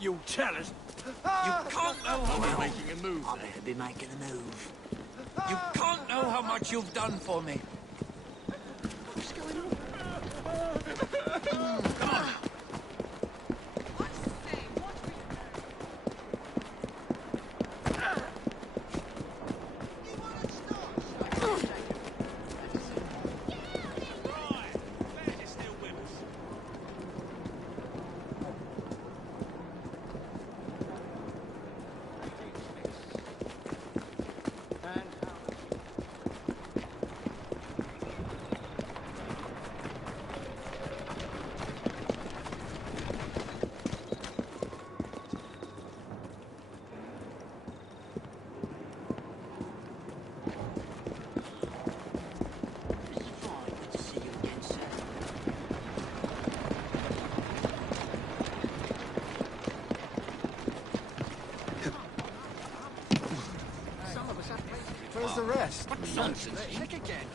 You'll tell us. You can't know how we're making a move. I better be making a move. You can't know how much you've done for me. What's going on? Come on. Where's the rest? What nonsense. Check again.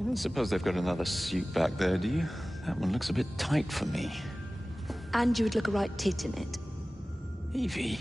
You don't suppose they've got another suit back there, do you? That one looks a bit tight for me. And you would look a right tit in it. Evie.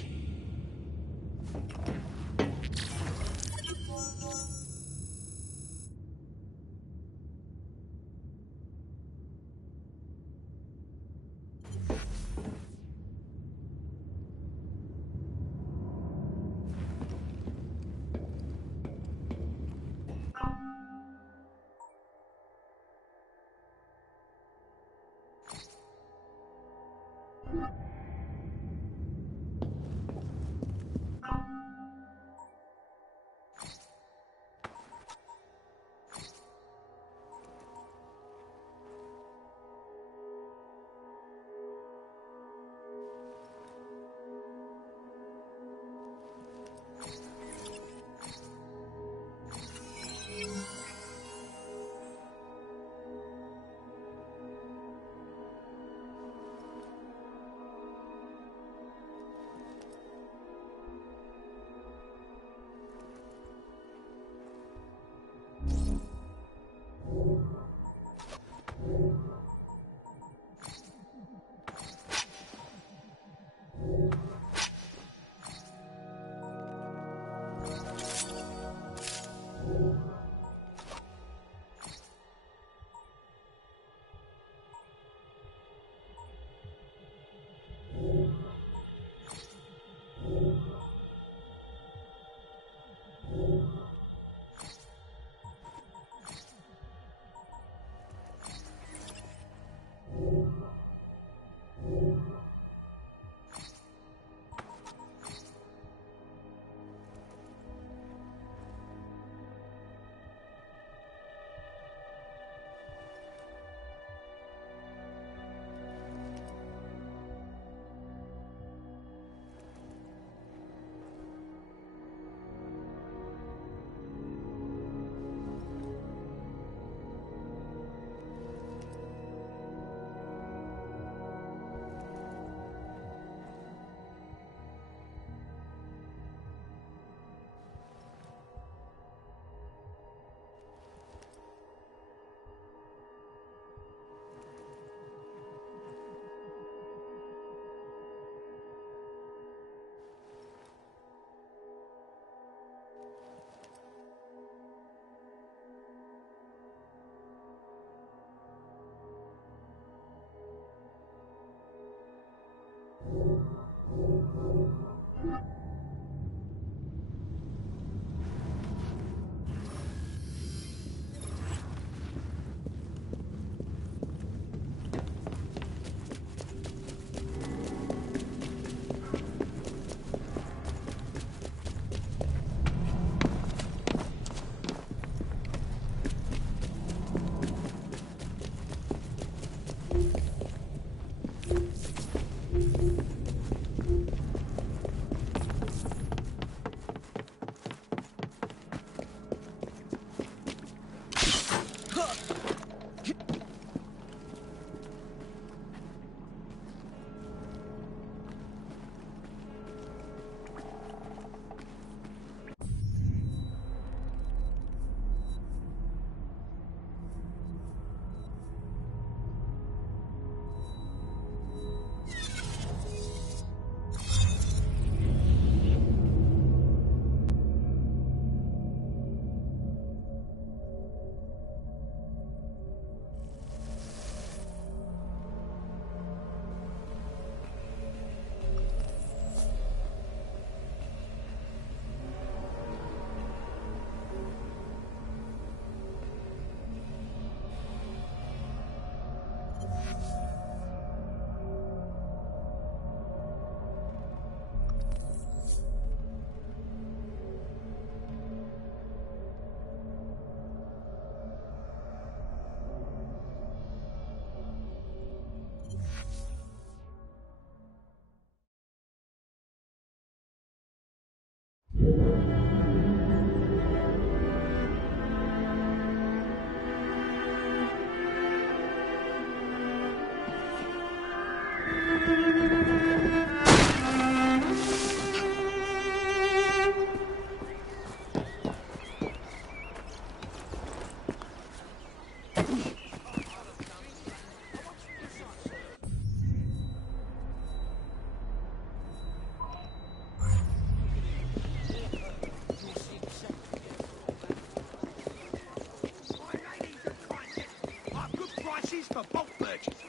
for both merchants.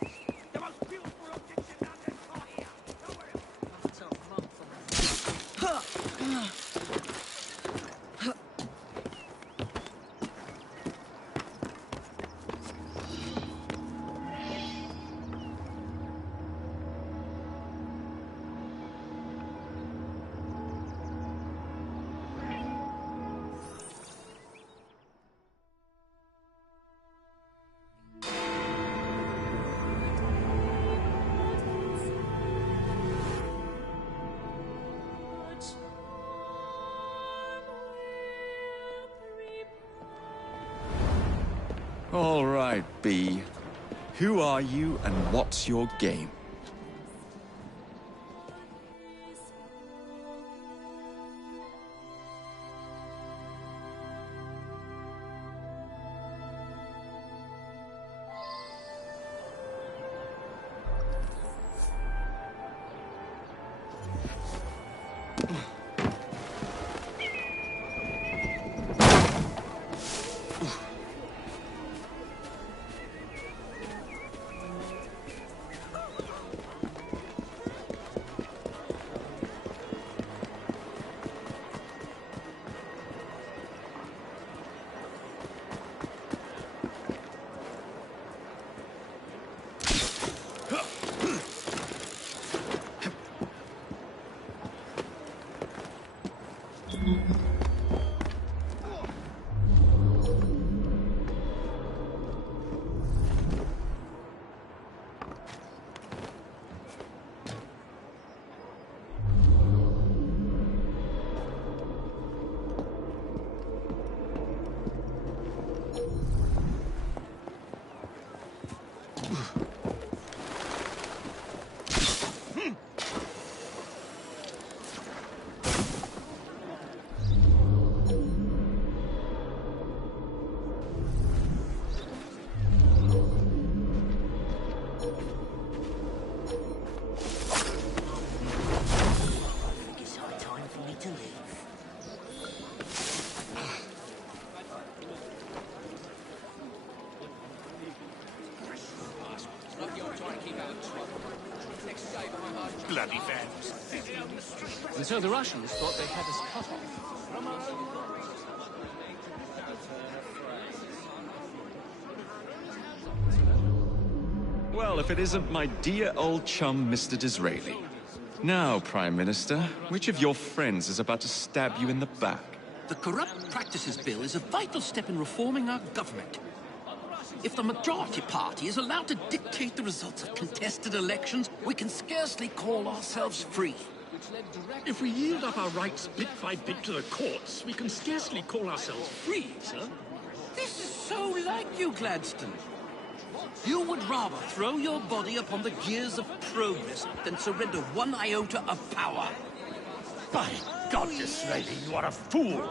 The most beautiful objects in London are here. Nowhere else. All right, B. Who are you and what's your game? Bloody fans. And so the Russians thought they had us cut off. Well, if it isn't my dear old chum, Mr. Disraeli. Now, Prime Minister, which of your friends is about to stab you in the back? The Corrupt Practices Bill is a vital step in reforming our government. If the majority party is allowed to dictate the results of contested elections, we can scarcely call ourselves free. If we yield up our rights bit by bit to the courts, we can scarcely call ourselves free, sir. This is so like you, Gladstone. You would rather throw your body upon the gears of progress than surrender one iota of power. By God, Disraeli, you are a fool!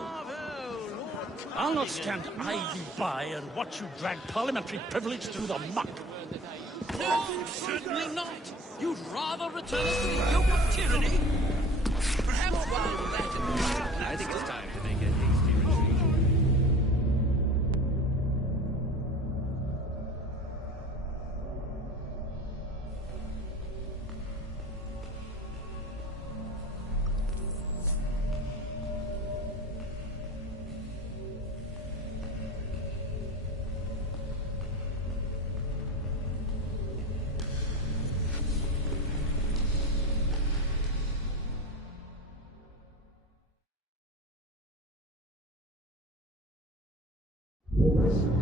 I'll not stand idly by and watch you drag parliamentary privilege through the muck. No, certainly not. You'd rather return us to the yoke of tyranny. Perhaps while that... I think it's time to make a hasty retreat.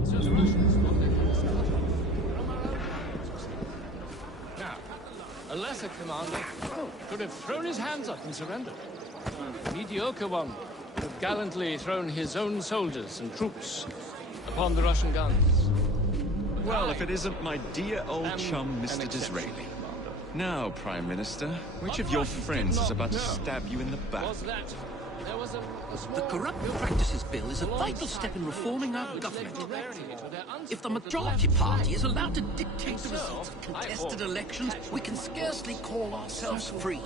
So the Russians thought they had us cut off. Now, a lesser commander could have thrown his hands up and surrendered. A mediocre one would have gallantly thrown his own soldiers and troops upon the Russian guns. Well, if it isn't my dear old chum, Mr. Disraeli. Now, Prime Minister, which of your friends is about to stab you in the back? Was that there was a The Corrupt Practices Bill is a vital step in reforming our government. If the majority party is allowed to dictate the results of contested elections, we can scarcely call ourselves free.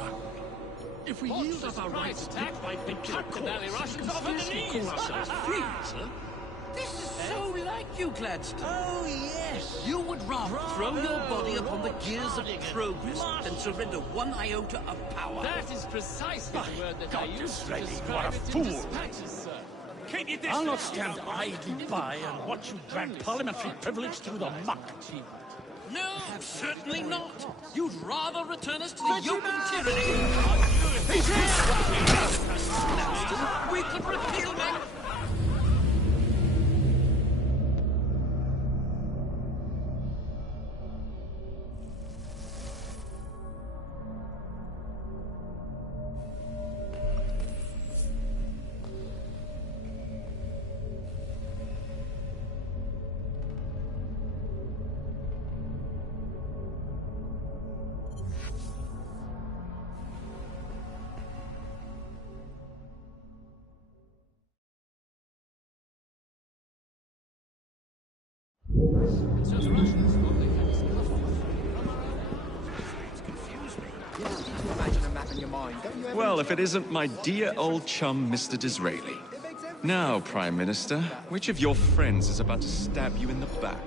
If we yield up our rights bit by bit to the courts, we can scarcely call ourselves free, sir. This is so like you, Gladstone. Oh, yes. You would rather throw your body upon the gears of progress than surrender one iota of power. That is precisely the word that I God, used to Disraeli, you describe are a it in fool. dispatches, sir. Keep your distance. I'll not stand idly by and watch you drag parliamentary privilege through the muck. No, certainly not. You'd rather return us to the yoke of tyranny. We could repeal them. So the Russians thought they had us Imagine a map in your mind. Don't you ever? Well, if it isn't my dear old chum, Mr. Disraeli. Now, Prime Minister, which of your friends is about to stab you in the back?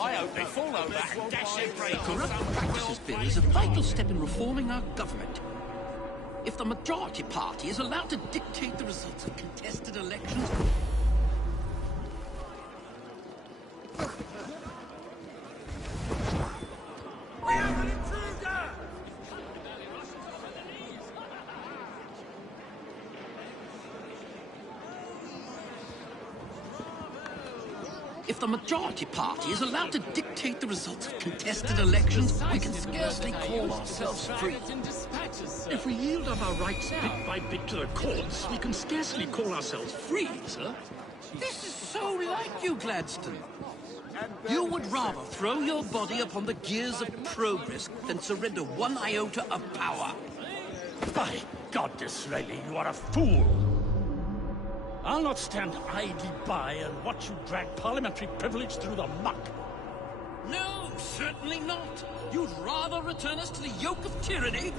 I hope they fall over and dash their brains. Corrupt Practices Bill is a vital step in reforming our government. If the majority party is allowed to dictate the results of contested elections, We have an intruder! if the majority party is allowed to dictate the results of contested elections, we can scarcely call ourselves free. in dispatches, sir. If we yield up our rights bit by bit to the courts, we can scarcely call ourselves free, sir. This is so like you, Gladstone. You would rather throw your body upon the gears of progress than surrender one iota of power. By God, Disraeli, you are a fool! I'll not stand idly by and watch you drag parliamentary privilege through the muck. No, certainly not. You'd rather return us to the yoke of tyranny?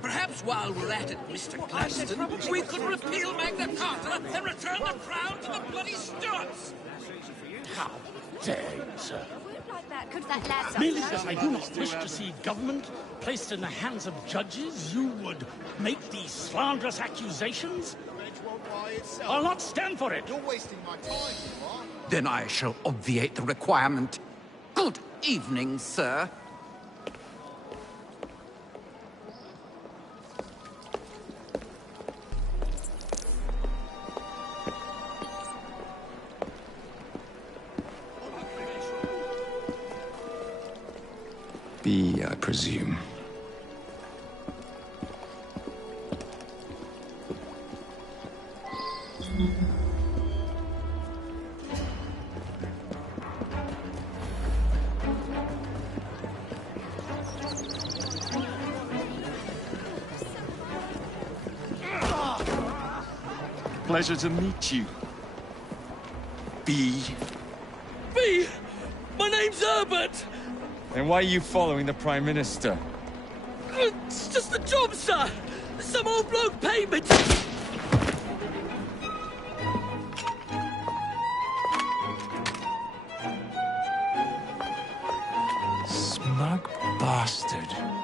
Perhaps while we're at it, Mr. Gladstone, we could repeal Magna Carta and return the crown to the bloody Stuarts! How dare you, sir? Like that, could that lad Merely because I do not wish to see government placed in the hands of judges, you would make these slanderous accusations? I'll not stand for it. You're wasting my time, you are. Then I shall obviate the requirement. Good evening, sir. B, I presume. Pleasure to meet you. B. B! My name's Herbert! And why are you following the Prime Minister? It's just a job, sir! Some old bloke paid me Smug bastard.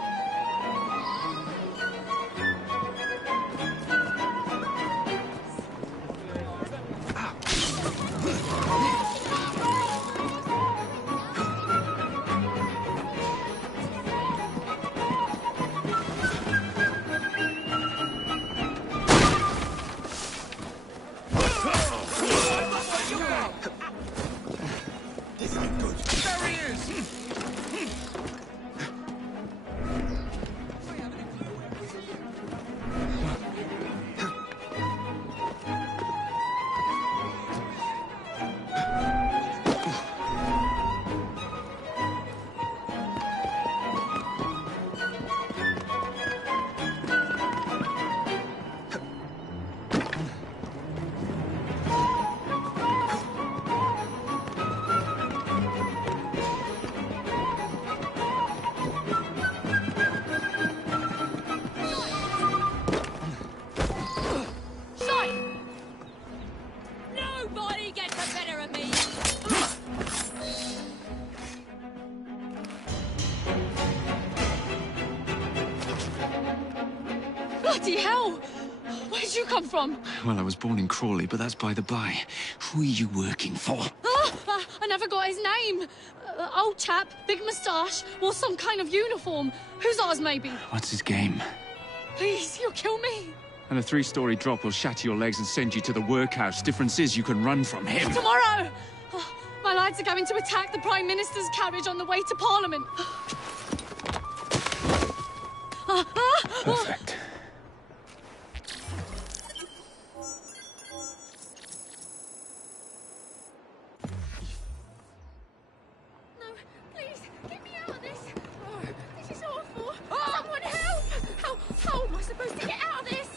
Bloody hell! Where'd you come from? Well, I was born in Crawley, but that's by the by. Who are you working for? I never got his name. Old chap, big moustache, wore some kind of uniform. Who's ours, maybe? What's his game? Please, you'll kill me. And a 3-story drop will shatter your legs and send you to the workhouse. Difference is you can run from him. Tomorrow! My lads are going to attack the Prime Minister's carriage on the way to Parliament. Perfect. No, please, get me out of this. Oh, this is awful. Someone help! How am I supposed to get out of this?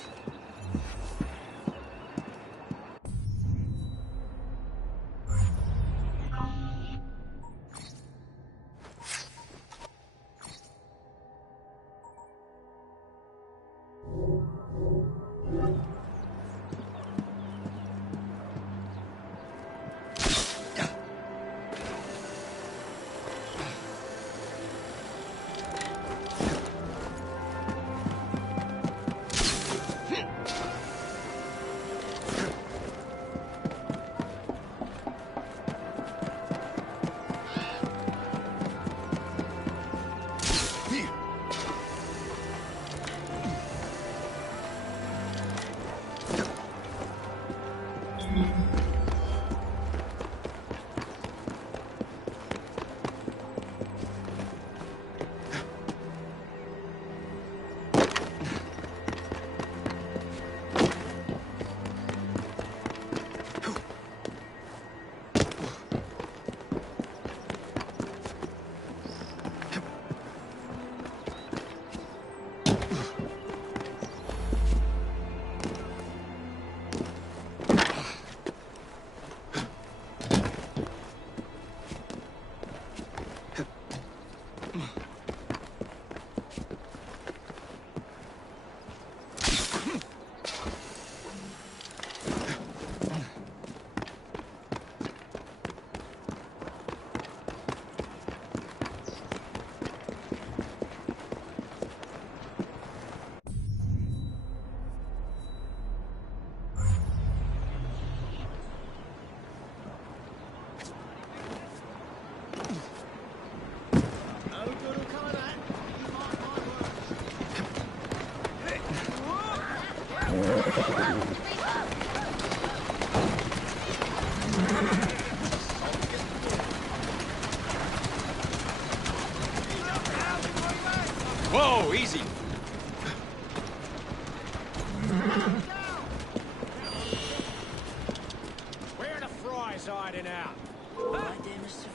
Whoa, easy. Where are the fries hiding out?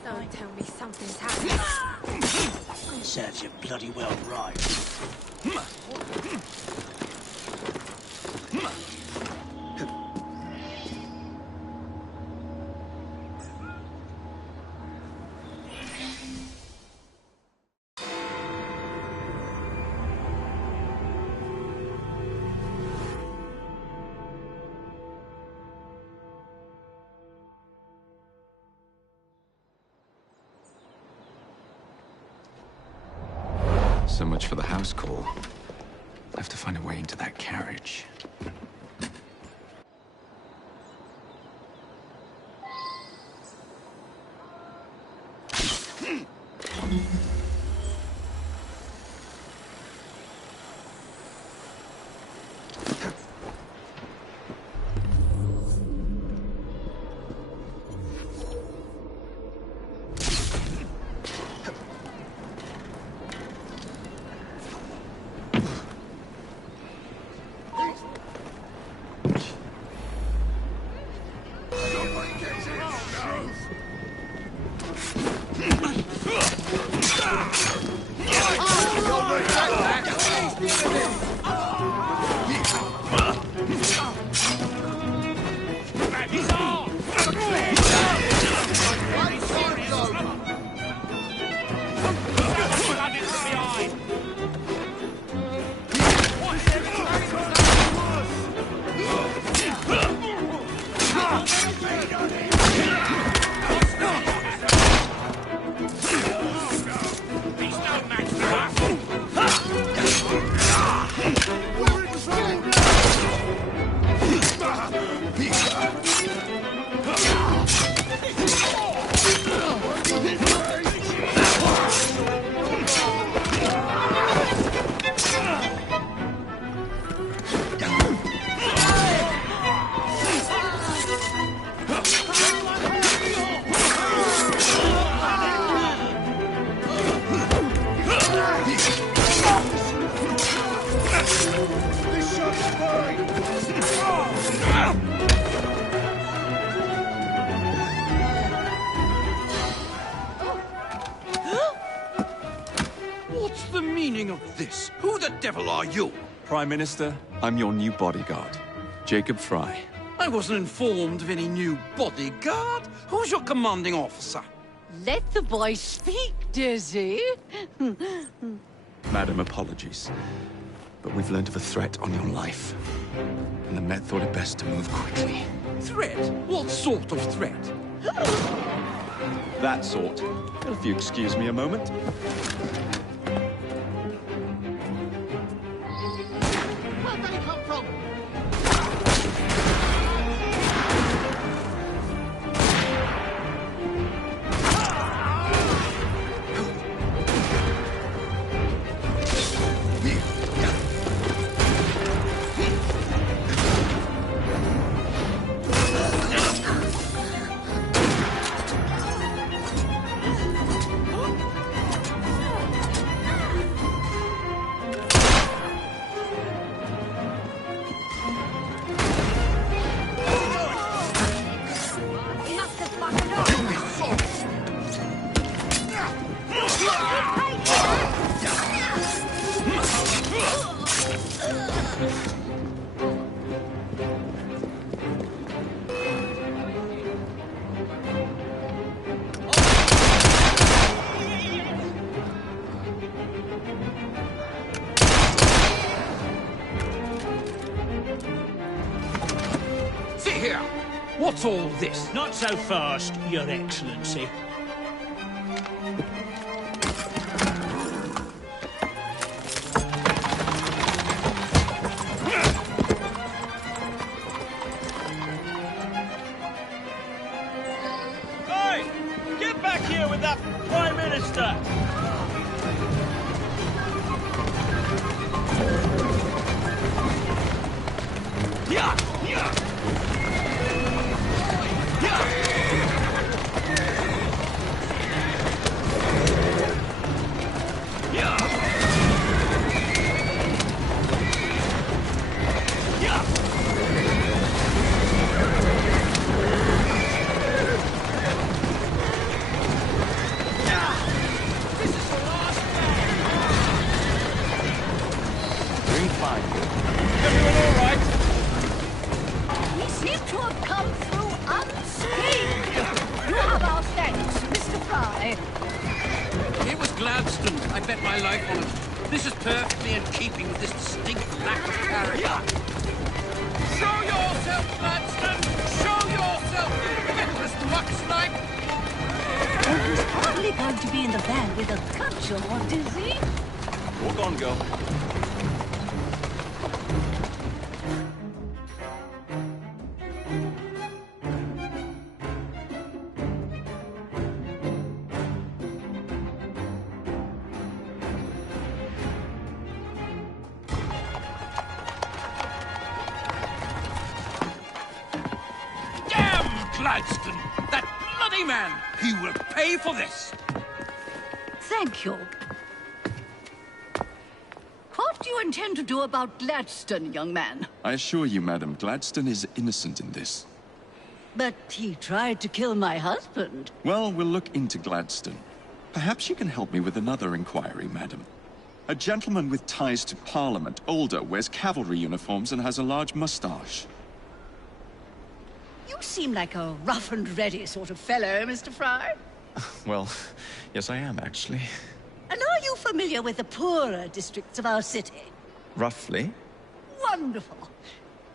Don't tell me something's happening. Serves you bloody well right. So much for the house call. I have to find a way into that carriage. devil are you? Prime Minister, I'm your new bodyguard, Jacob Frye. I wasn't informed of any new bodyguard. Who's your commanding officer? Let the boy speak, Dizzy. Madam, apologies. But we've learned of a threat on your life. And the Met thought it best to move quickly. Threat? What sort of threat? That sort. If you excuse me a moment. Where'd they come from? See here! What's all this? Not so fast, Your Excellency. Hey! Get back here with that Prime Minister! Yeah! Yeah! Bring fire. Everyone all right? He seemed to have come through unscathed. You have our thanks, Mr. Frye. It was Gladstone. I bet my life on it. This is perfectly in keeping with this distinct lack of character. Show yourself, Gladstone! Show yourself, you reckless much-like! Oh, he's hardly going to be in the van with a cudgel, Dizzy. Walk on, girl. Damn Gladstone! That bloody man! He will pay for this! Thank you. What do you intend to do about Gladstone, young man? I assure you, Madam, Gladstone is innocent in this. But he tried to kill my husband. Well, we'll look into Gladstone. Perhaps you can help me with another inquiry, Madam. A gentleman with ties to Parliament, older, wears cavalry uniforms and has a large moustache. You seem like a rough and ready sort of fellow, Mr. Frye. Well, yes I am, actually. And are you familiar with the poorer districts of our city? Roughly. Wonderful.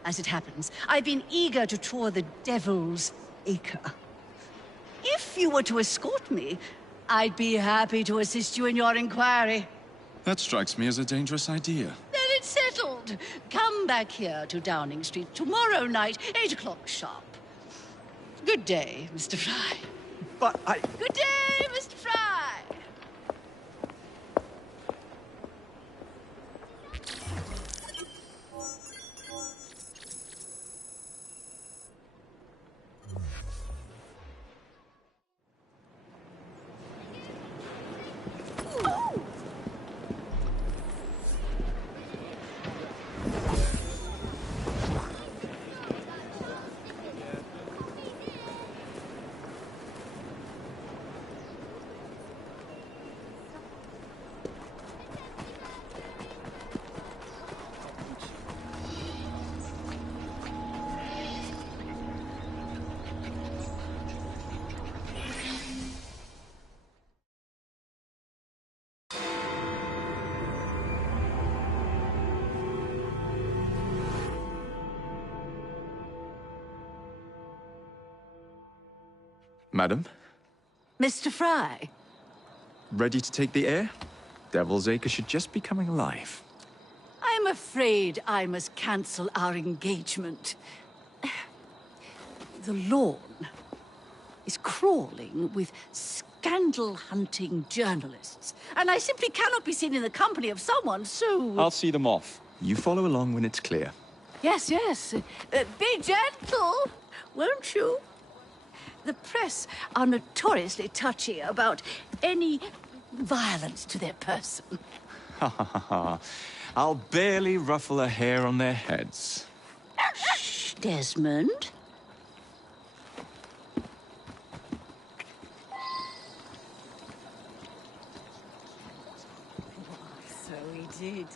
As it happens, I've been eager to tour the Devil's Acre. If you were to escort me, I'd be happy to assist you in your inquiry. That strikes me as a dangerous idea. Then it's settled. Come back here to Downing Street tomorrow night, 8 o'clock sharp. Good day, Mr. Frye. But I... Good day, Mr. Frye. Madam, Mr. Frye. ready to take the air? Devil's Acre should just be coming alive. I'm afraid I must cancel our engagement. The lawn is crawling with scandal-hunting journalists, and I simply cannot be seen in the company of someone so... I'll see them off. You follow along when it's clear. Yes, yes. Be gentle, won't you? The press are notoriously touchy about any violence to their person. Ha ha ha ha. I'll barely ruffle a hair on their heads. Shh, Desmond. So he did.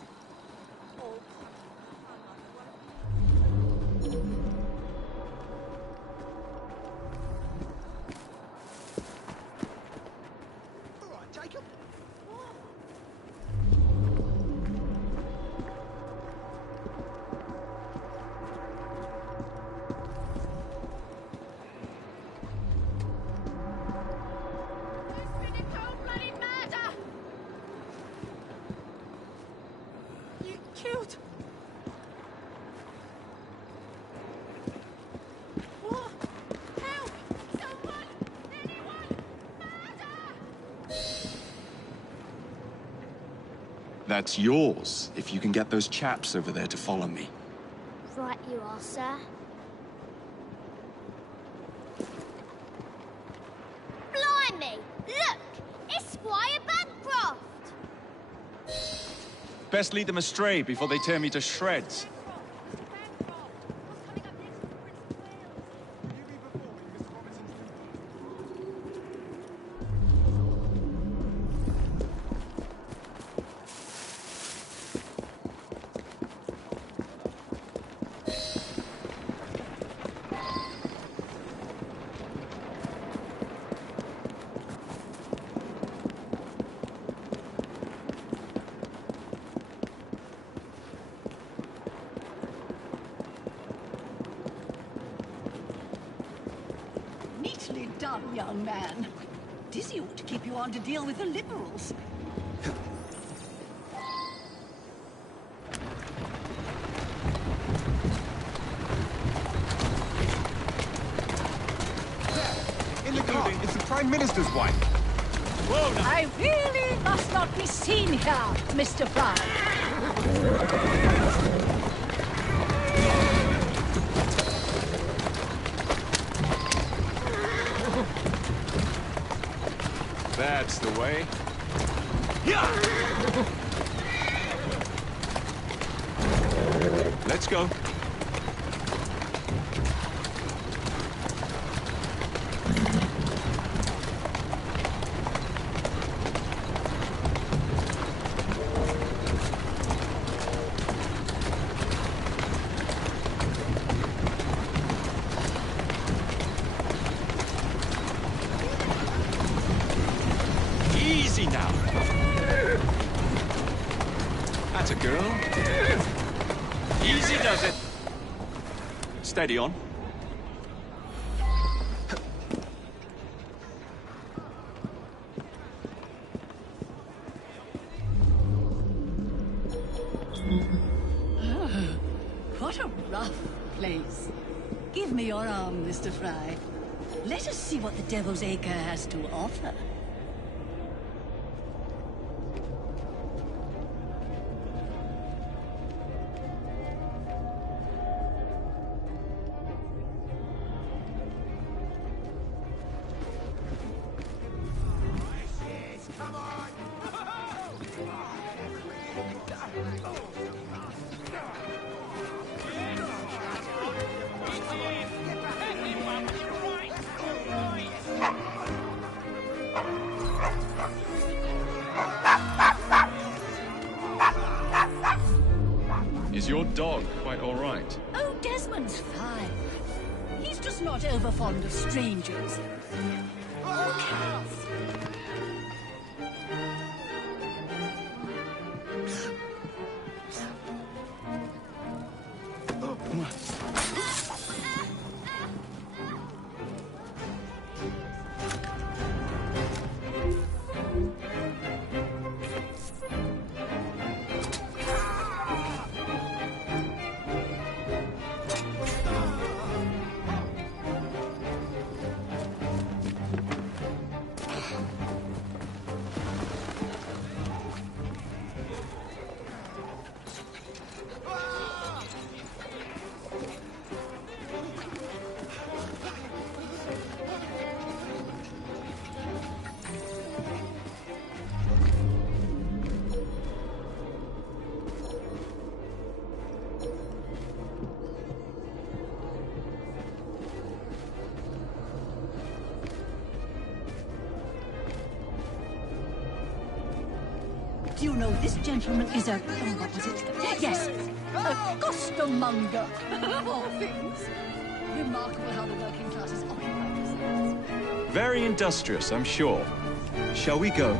Killed. What? Help! Someone! Anyone! Murder! That's yours, if you can get those chaps over there to follow me. Right you are, sir. Blimey! Look! It's Squire Bancroft! Best lead them astray before they tear me to shreds. Neatly done, young man. Dizzy ought to keep you on to deal with the liberals. In the car, it's the Prime Minister's wife. Whoa, now. I really must not be seen here, Mr. Frye. That's the way. Let's go. Easy now. That's a girl. Easy does it. Steady on. What a rough place. Give me your arm, Mr. Frye. Let us see what the Devil's Acre has to offer. Is your dog quite all right? Oh, Desmond's fine. He's just not over fond of strangers. This gentleman is a... Oh, what was it? Yes, a costermonger, of all things. Remarkable how the working classes occupy themselves. Very industrious, I'm sure. Shall we go?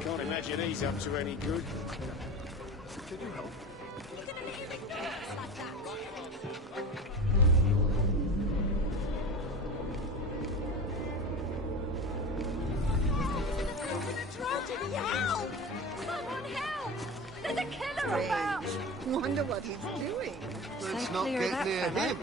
Can't imagine he's up to any good. Can you help? Help! Someone help! There's a killer about! Wonder what he's doing. Let's not get near him.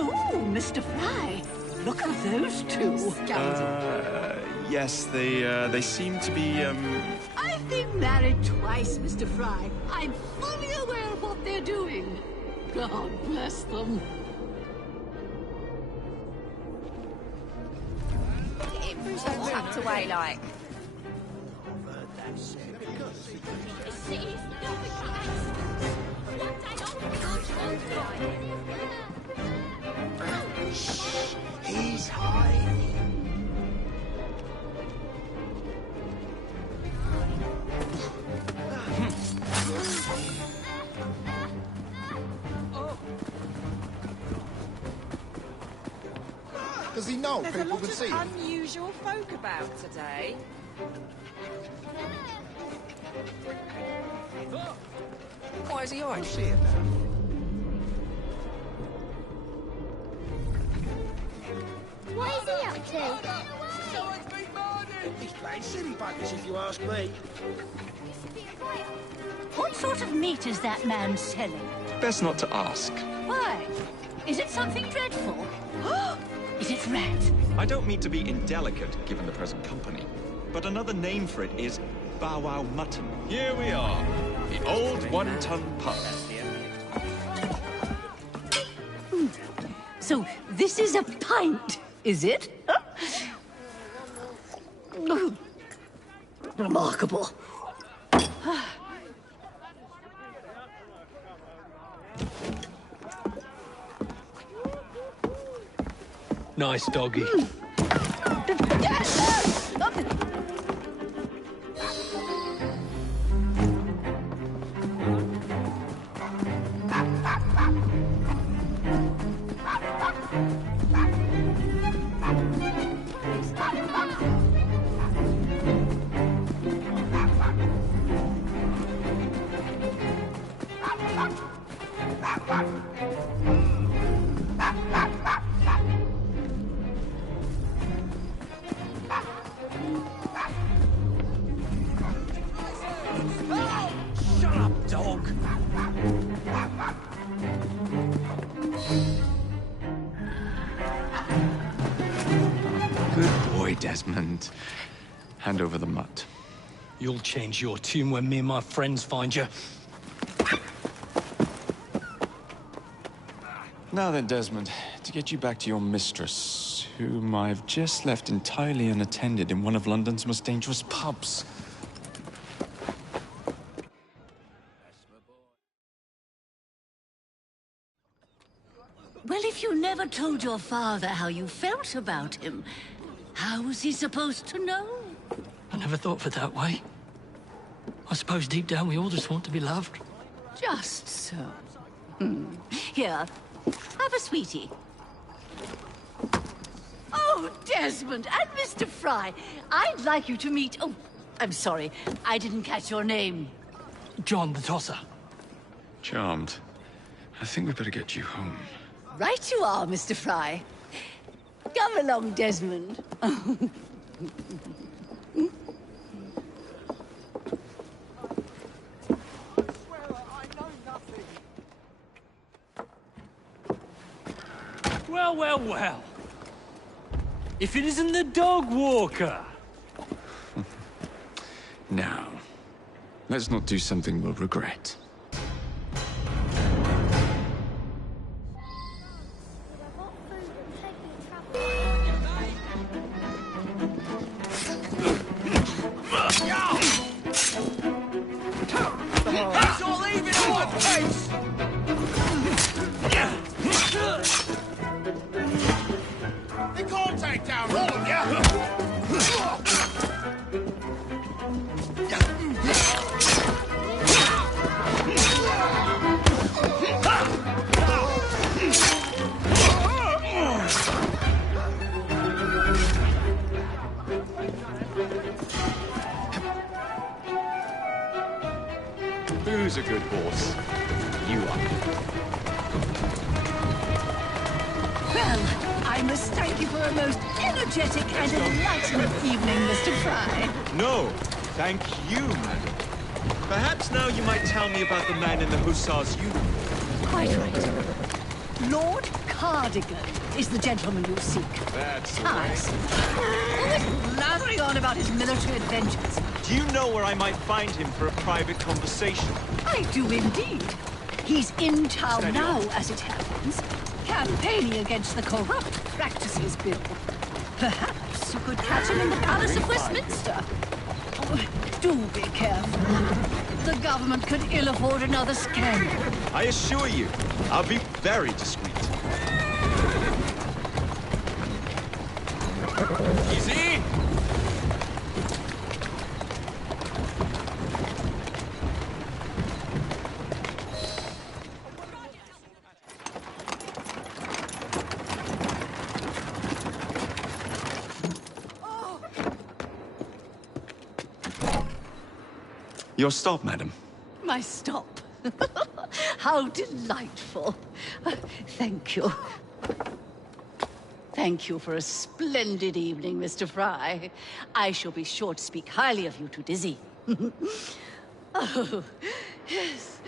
Oh, Mr. Fry, look at those two. Yes, they seem to be, I've been married twice, Mr. Fry. I'm fully aware of what they're doing. God bless them. Who's all tucked away like? The city's nothing but accidents. One day Shh, he's hiding. Does he know There's a people lot can of see him? unusual folk about today. Why is he hiding? See him now. What is he up to? He's playing silly buggers, if you ask me. What sort of meat is that man selling? best not to ask. Why? Is it something dreadful? Is it rat? I don't mean to be indelicate, given the present company, but another name for it is bow wow mutton. Here we are, the old one-ton pub. So this is a pint, is it? Remarkable. Nice doggy. Shut up, dog! Good boy, Desmond. Hand over the mutt. You'll change your tune when me and my friends find you. Now then, Desmond, to get you back to your mistress, whom I've just left entirely unattended in one of London's most dangerous pubs. Well, if you never told your father how you felt about him, how was he supposed to know? I never thought of it that way. I suppose deep down we all just want to be loved. Just so. Here, have a sweetie. Oh, Desmond and Mr. Fry, I'd like you to meet... Oh, I'm sorry, I didn't catch your name. John the Tosser. Charmed. I think we better get you home. Right you are, Mr. Fry. Come along, Desmond. Well, well, well. If it isn't the dog walker. Now, let's not do something we'll regret. It's all even in one place! They can't take down all of you! Who's a good horse? You are. Well, I must thank you for a most energetic and enlightening evening, Mr. Frye. No, thank you, madam. Perhaps now you might tell me about the man in the hussar's uniform. Quite right. Lord Cardigan is the gentleman you seek. That's the Ties. Always blathering on about his military adventures. Do you know where I might find him for a private conversation? I do indeed. He's in town Steady now, on. as it happens, campaigning against the Corrupt Practices Bill. Perhaps you could catch him in the Palace of Westminster. Oh, do be careful. The government could ill afford another scandal. I assure you, I'll be very discreet. Easy! Your stop, madam. My stop. How delightful. Thank you. Thank you for a splendid evening, Mr. Frye. I shall be sure to speak highly of you to Dizzy. Oh, yes.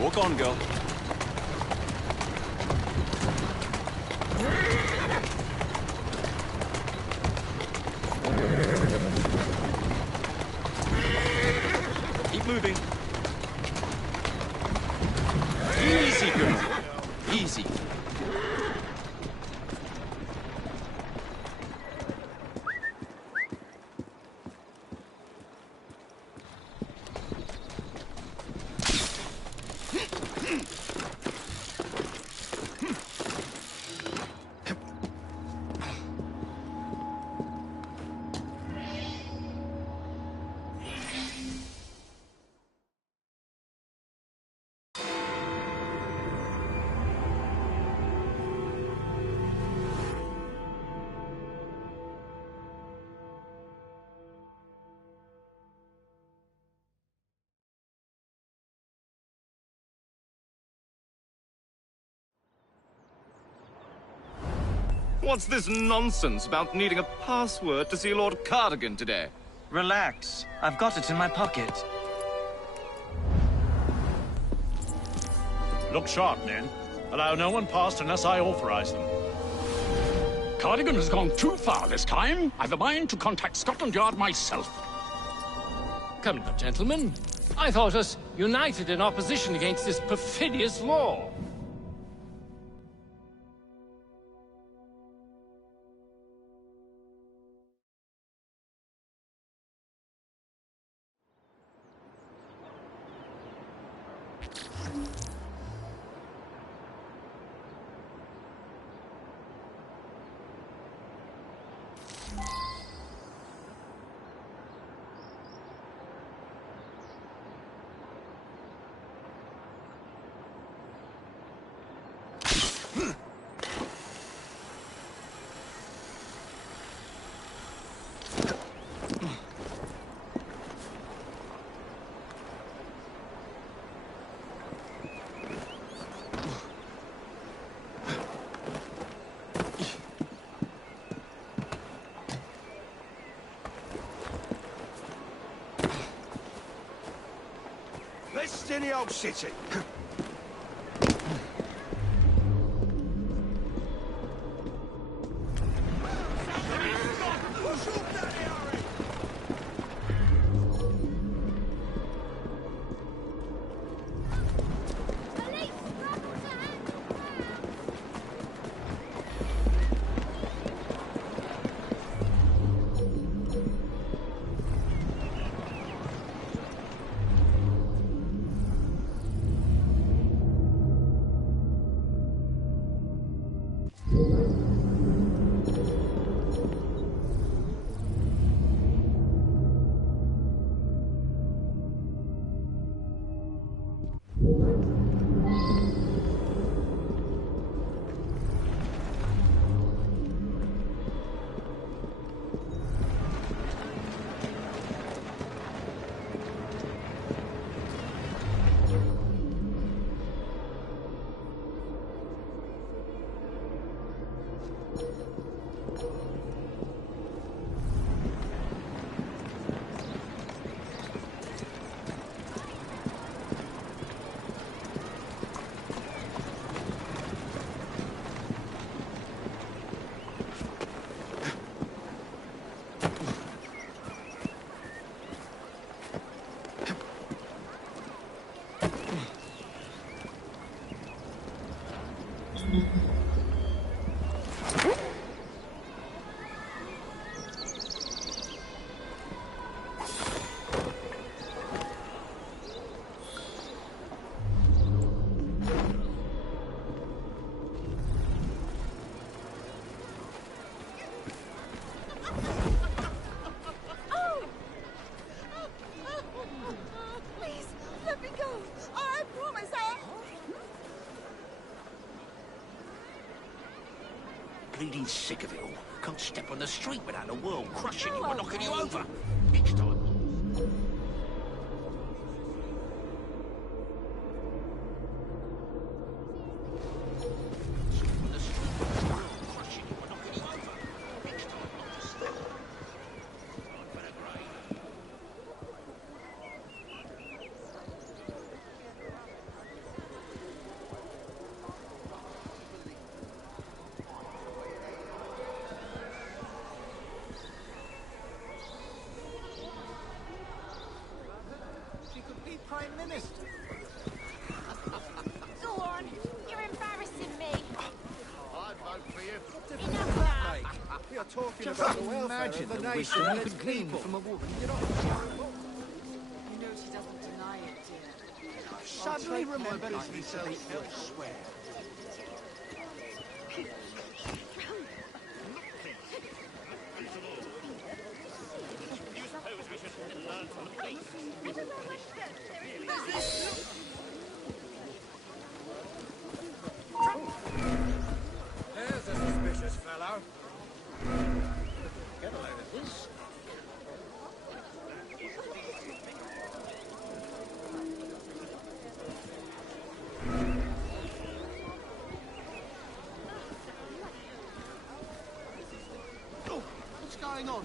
Walk on, girl. Keep moving. What's this nonsense about needing a password to see Lord Cardigan today? Relax. I've got it in my pocket. Look sharp, men. Allow no one past unless I authorize them. Cardigan has gone too far this time. I've a mind to contact Scotland Yard myself. Come now, gentlemen. I thought us united in opposition against this perfidious law. Best in the old city. Please, let me go. I promise Bleeding sick of it all. Can't step on the street without the world crushing you or knocking you over. Next time. Prime Minister. Go on, you're embarrassing me. I'd vote for you. Enough of that. We are talking Just about the welfare imagine of the the nation wisdom and you its could glean people. from a woman. You know she doesn't deny it, dear. Suddenly remember I need to be elsewhere. There's a suspicious fellow. Get a load of this. going on?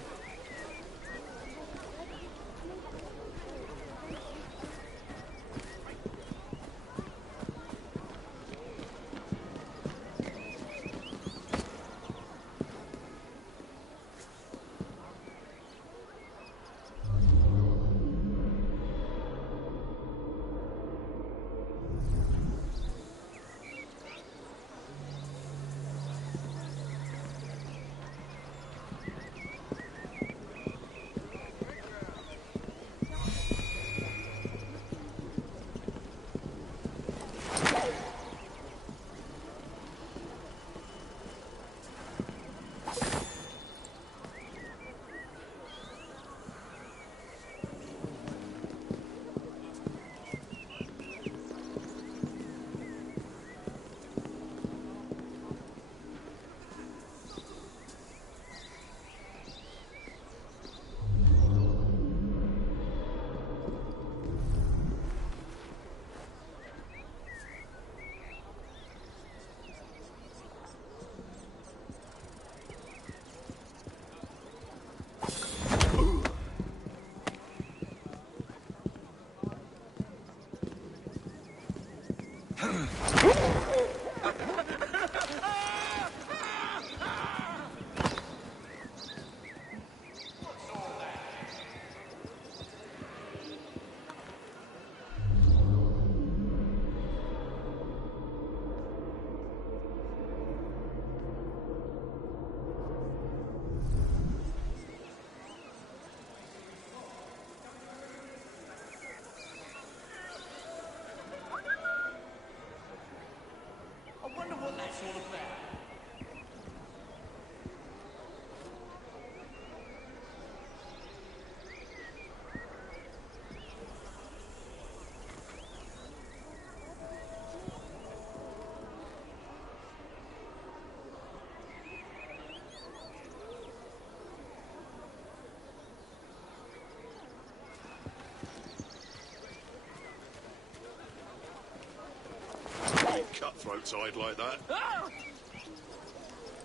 Cutthroat side like that.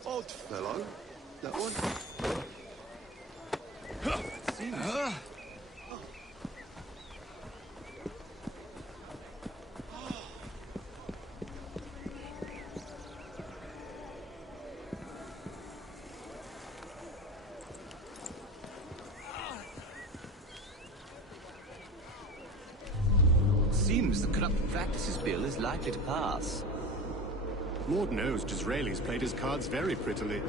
Odd fellow, that one. Seems the corrupt practices bill is likely to pass. Lord knows Disraeli's played his cards very prettily.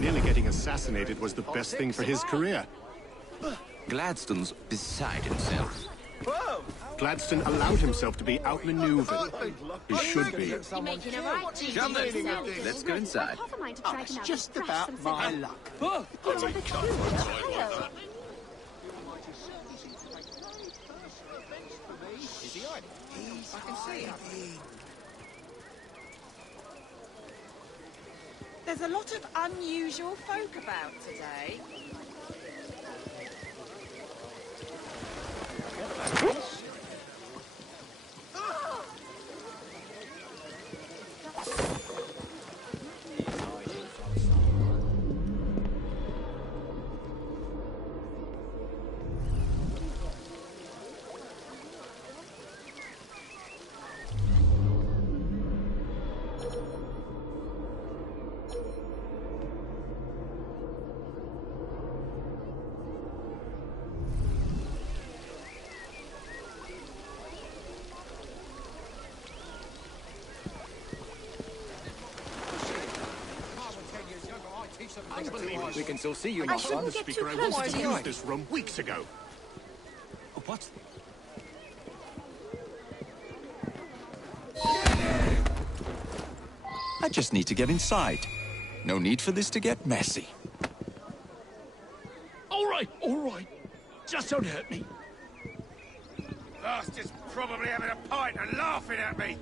Nearly getting assassinated was the best thing for his career. Gladstone's beside himself. Gladstone allowed himself to be outmaneuvered. He should be. You're making a right deal Come of then, yourself. let's go inside. Half a mind to drag him out Just and about thrash some my sense. luck. You're like a cute child. There's a lot of unusual folk about today. We can still see you I shouldn't the get too speaker. I close wanted to to you. use this room weeks ago. What? I just need to get inside. No need for this to get messy. All right. Just don't hurt me. Bastard's probably having a pint and laughing at me.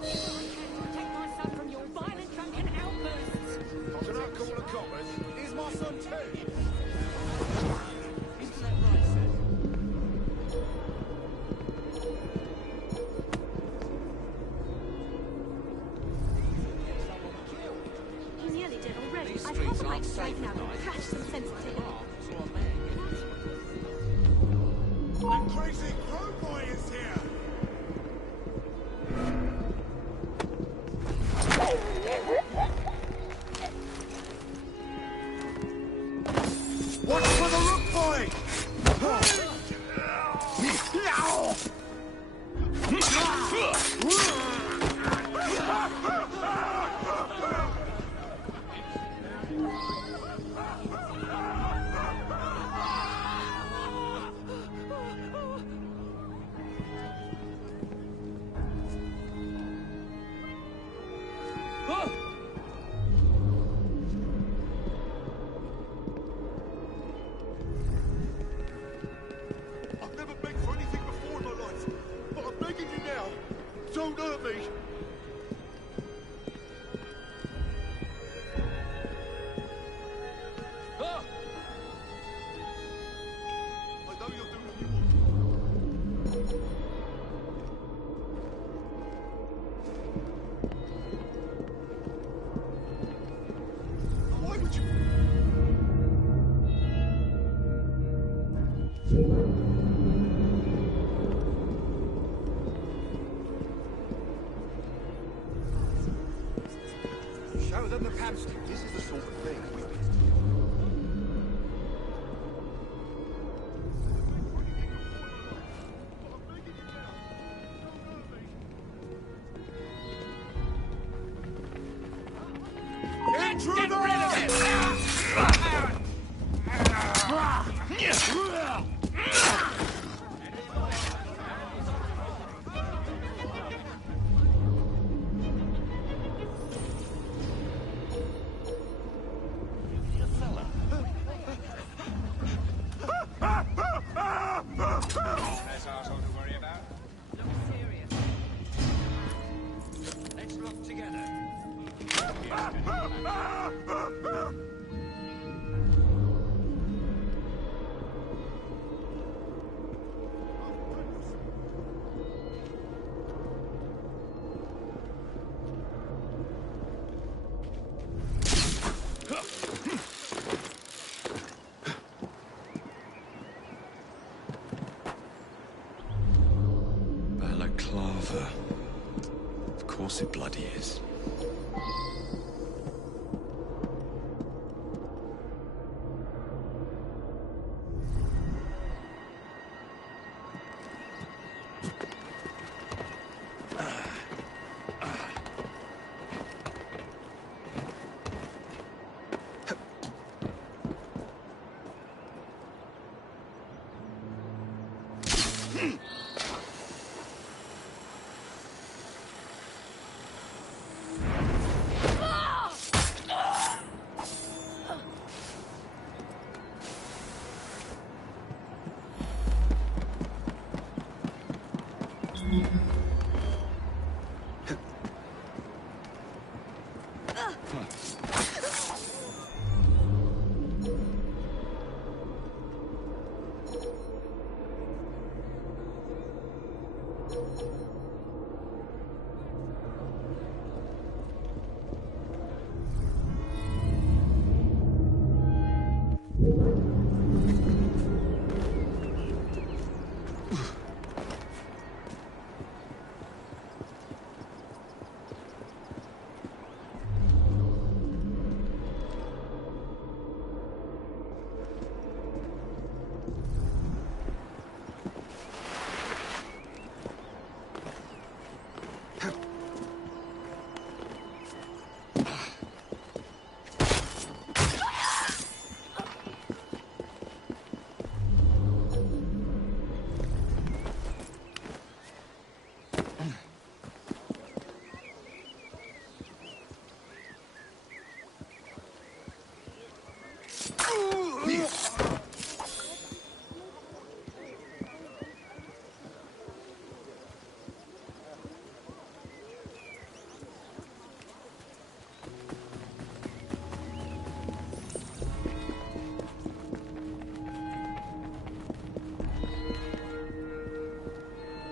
Protect my son from your violent drunken outbursts. Can I call the coppers? Here's my son too. Isn't that right, sir? safe now. Catch some sensitivity. The crazy crow boy is here! Watch for the rook boy! I've never begged for anything before in my life, but I'm begging you now. Don't hurt me. I know you'll do what you want. Why would you? Show them the pamphlet. This is the sort of thing we That's asshole to worry about. Look serious. Let's look together. Balaclava. Of course it bloody is.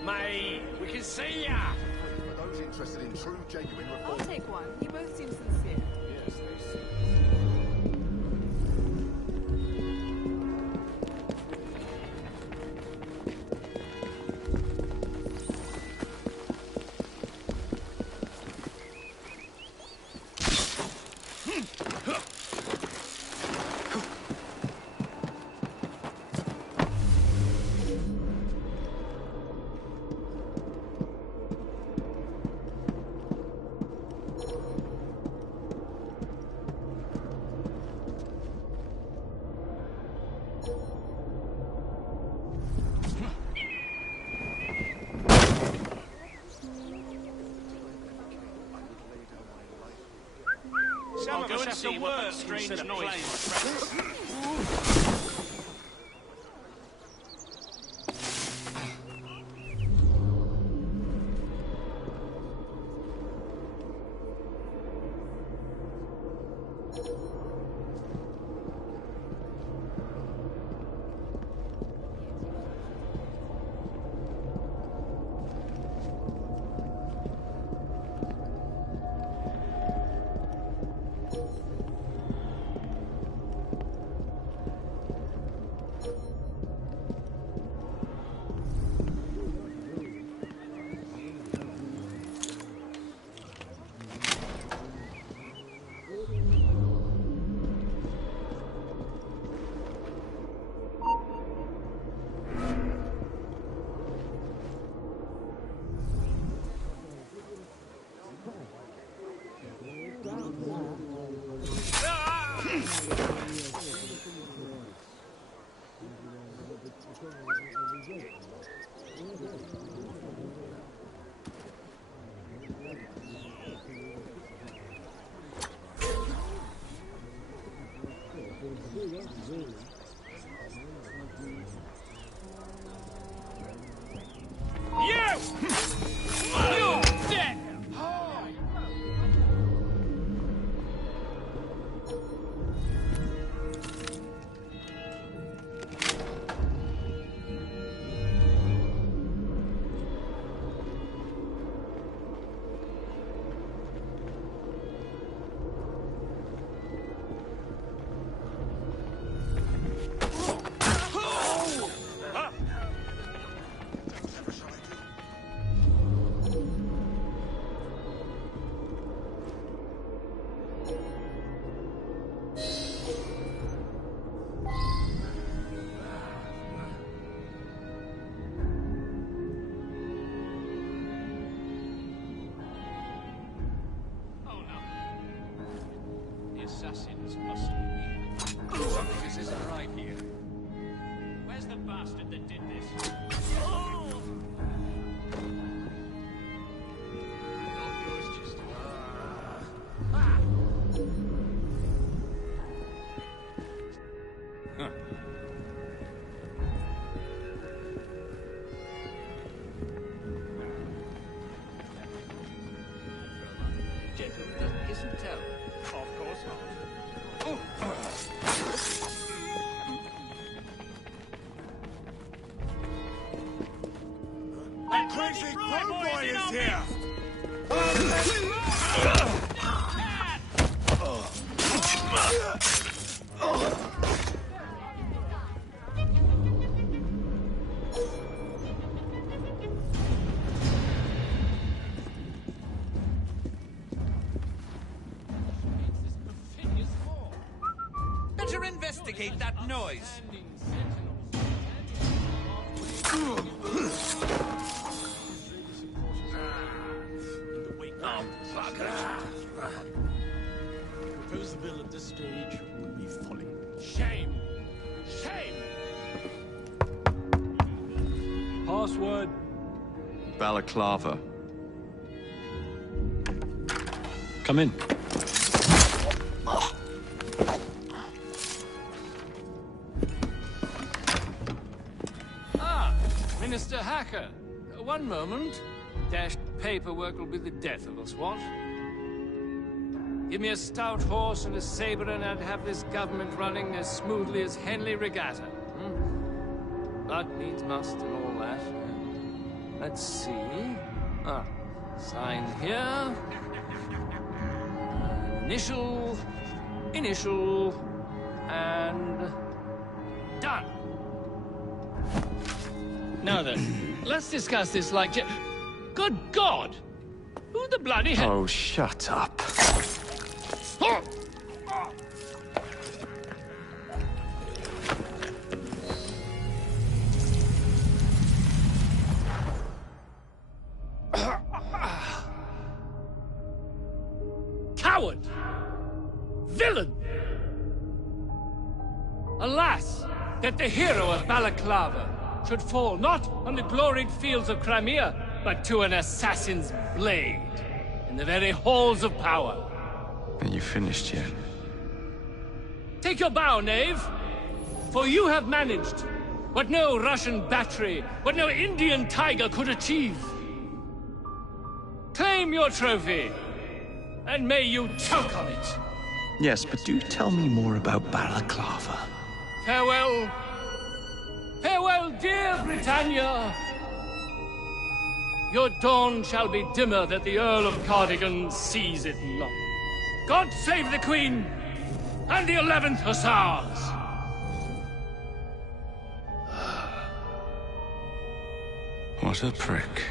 May, we can see ya! For those interested in true, genuine reform. I'll take one. You both seem sincere. Yes, they seem. What's the word? Strange noise. Assassins must be. Something isn't right here. Where's the bastard that did this? Gentleman doesn't kiss and tell. Of course not. That crazy crow boy is here! Better investigate that noise. Oh, bugger. Propose the bill at this stage would be folly. Shame! Shame! Password. Balaclava. Come in. Mr. Hacker, one moment. Dashed paperwork will be the death of us, what? Give me a stout horse and a saber and I'd have this government running as smoothly as Henley Regatta. But needs must and all that. Let's see. Sign here. Initial, and done. Now then, let's discuss this like... Good God! Who the bloody hell... Oh, shut up. Coward! Villain! Alas, that the hero of Balaclava should fall not on the gloried fields of Crimea, but to an assassin's blade in the very halls of power. Are you finished yet? Take your bow, knave. For you have managed what no Russian battery, what no Indian tiger could achieve. Claim your trophy, and may you choke on it. Yes, but do tell me more about Balaclava. Farewell. Farewell, dear Britannia. Your dawn shall be dimmer that the Earl of Cardigan sees it not. God save the Queen and the 11th Hussars! What a prick.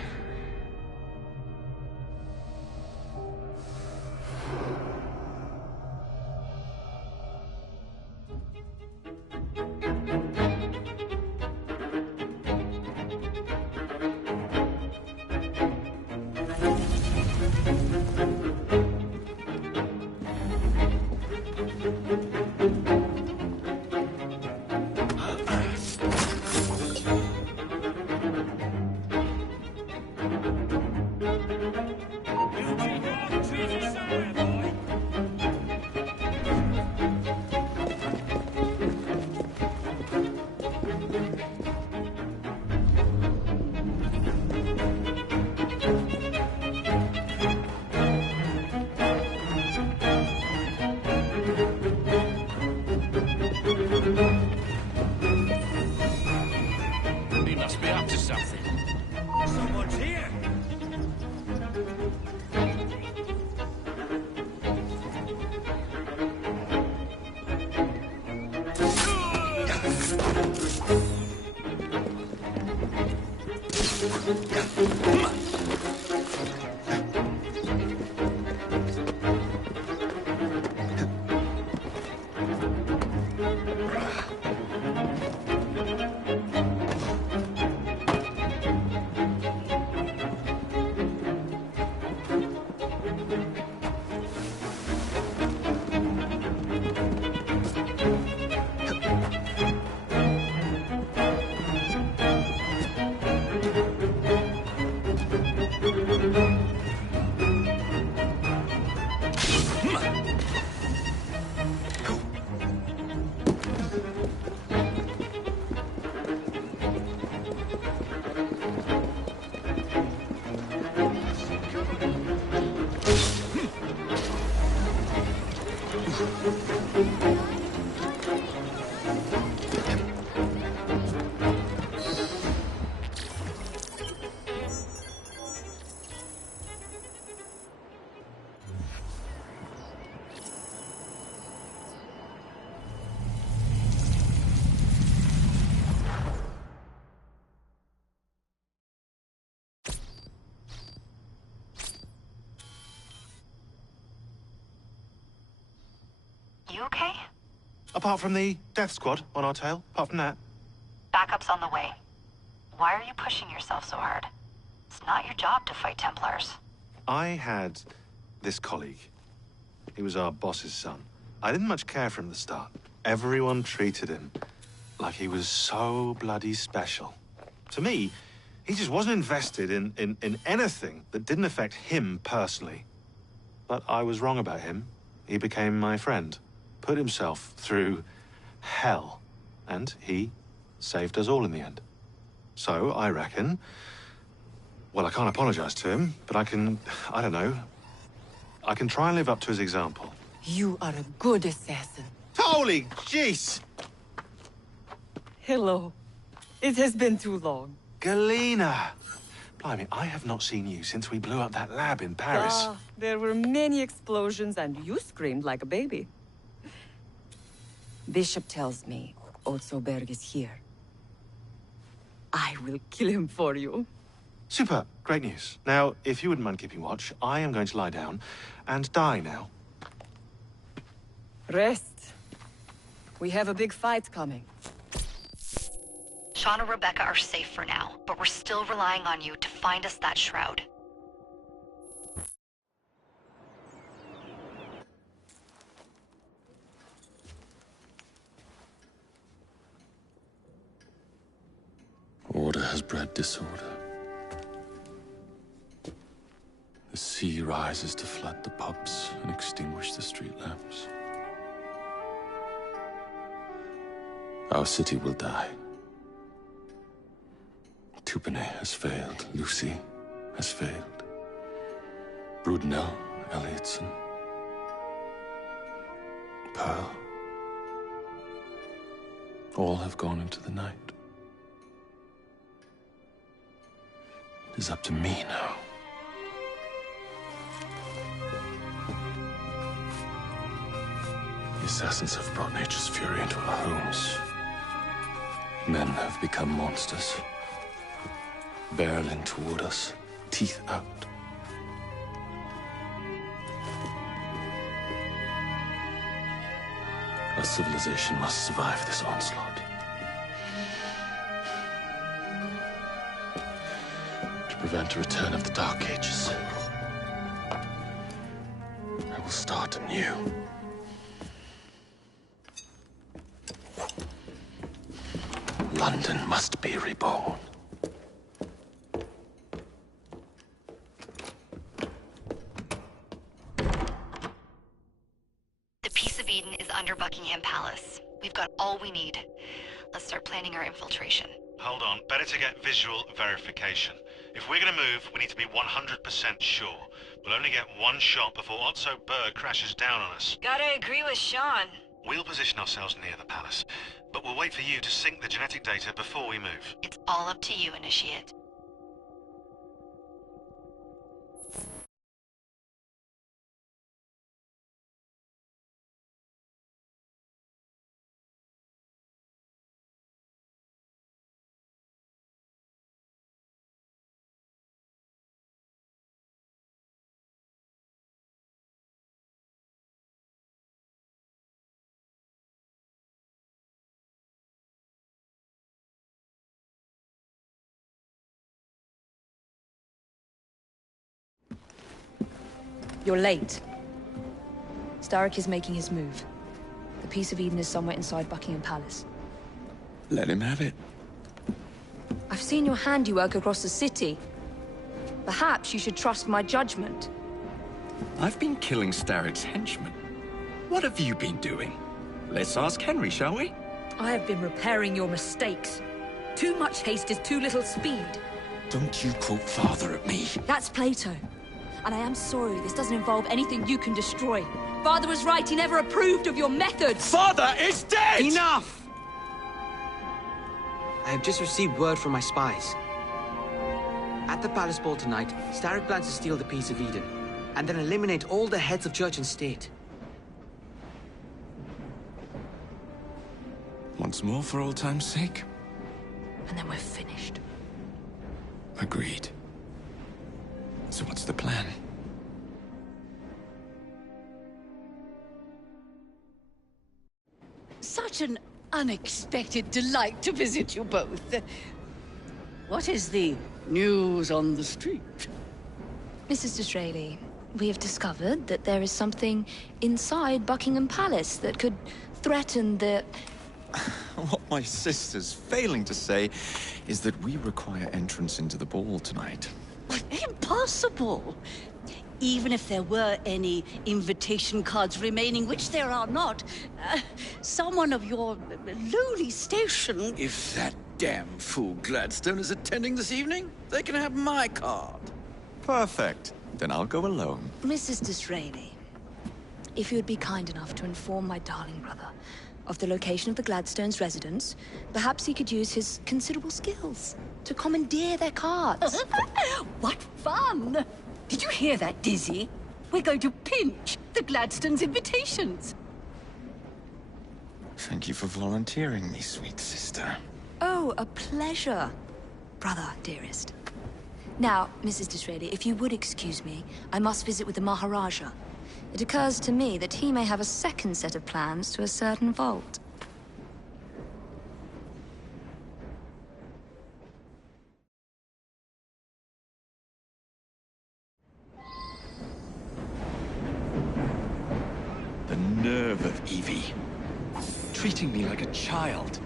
We must be up to something. Someone's here. You okay? Apart from the death squad on our tail, apart from that. Backup's on the way. Why are you pushing yourself so hard? It's not your job to fight Templars. I had this colleague. He was our boss's son. I didn't much care for him at the start. Everyone treated him like he was so bloody special. To me, he just wasn't invested in anything that didn't affect him personally. But I was wrong about him. He became my friend, put himself through hell, and he saved us all in the end. So I reckon, well, I can't apologize to him, but I can try and live up to his example. You are a good assassin. Holy jeez! Hello. It has been too long. Galena! Blimey, I have not seen you since we blew up that lab in Paris. There were many explosions and you screamed like a baby. Bishop tells me Otsoberg is here. I will kill him for you. Super, great news. Now, if you wouldn't mind keeping watch, I am going to lie down and die now. Rest. We have a big fight coming. Sean and Rebecca are safe for now, but we're still relying on you to find us that shroud. Order has bred disorder. The sea rises to flood the pubs and extinguish the street lamps. Our city will die. Tupene has failed. Lucy has failed. Brudnell, Elliotson, Pearl. All have gone into the night. It is up to me now. The assassins have brought nature's fury into our homes. Men have become monsters, barreling toward us, teeth out. Our civilization must survive this onslaught. To prevent a return of the Dark Ages, I will start anew. London must be reborn. The Peace of Eden is under Buckingham Palace. We've got all we need. Let's start planning our infiltration. Hold on, better to get visual verification. If we're gonna move, we need to be 100% sure. We'll only get one shot before Otso Berg crashes down on us. Gotta agree with Sean. We'll position ourselves near the palace, but we'll wait for you to sync the genetic data before we move. It's all up to you, Initiate. You're late. Starrick is making his move. The Peace of Eden is somewhere inside Buckingham Palace. Let him have it. I've seen your handiwork across the city. Perhaps you should trust my judgment. I've been killing Starrick's henchmen. What have you been doing? Let's ask Henry, shall we? I have been repairing your mistakes. Too much haste is too little speed. Don't you quote Father at me. That's Plato. And I am sorry this doesn't involve anything you can destroy. Father was right, he never approved of your methods! Father is dead! Enough! I have just received word from my spies. At the palace ball tonight, Starrick plans to steal the Peace of Eden, and then eliminate all the heads of church and state. Once more for old time's sake? And then we're finished. Agreed. So what's the plan? Such an unexpected delight to visit you both. What is the news on the street? Mrs. Disraeli, we have discovered that there is something inside Buckingham Palace that could threaten the... What my sister's failing to say is that we require entrance into the ball tonight. Impossible! Even if there were any invitation cards remaining, which there are not, someone of your lowly station... If that damn fool Gladstone is attending this evening, they can have my card. Perfect. Then I'll go alone. Mrs. Disraeli, if you would be kind enough to inform my darling brother of the location of the Gladstones' residence, perhaps he could use his considerable skills to commandeer their cards. What fun! Did you hear that, Dizzy? We're going to pinch the Gladstones' invitations. Thank you for volunteering me, sweet sister. Oh, a pleasure, brother, dearest. Now, Mrs. Disraeli, if you would excuse me, I must visit with the Maharaja. It occurs to me that he may have a second set of plans to a certain vault. The nerve of Evie. Treating me like a child.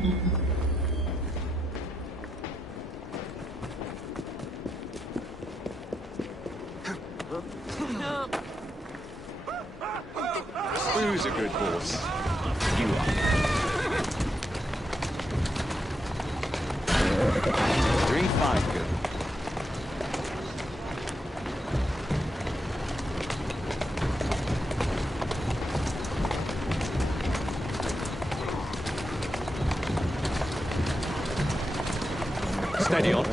Who's a good horse? You are. Doing fine, girl. Steady on.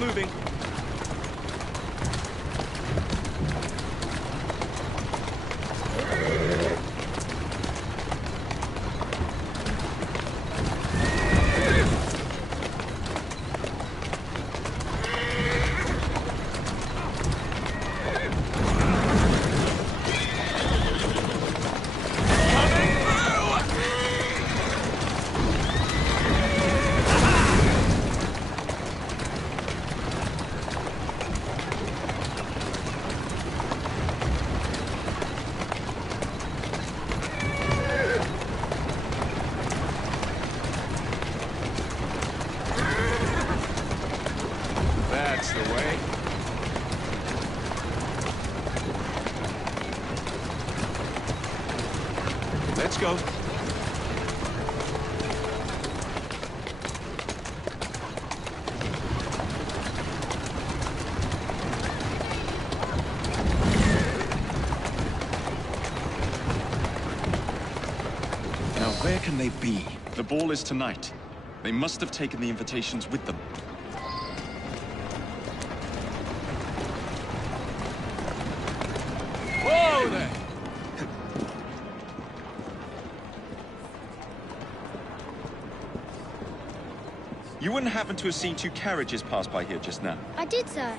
Moving. That's the way. Let's go. Now, where can they be? The ball is tonight. They must have taken the invitations with them. Whoa there! You wouldn't happen to have seen two carriages pass by here just now? I did, sir.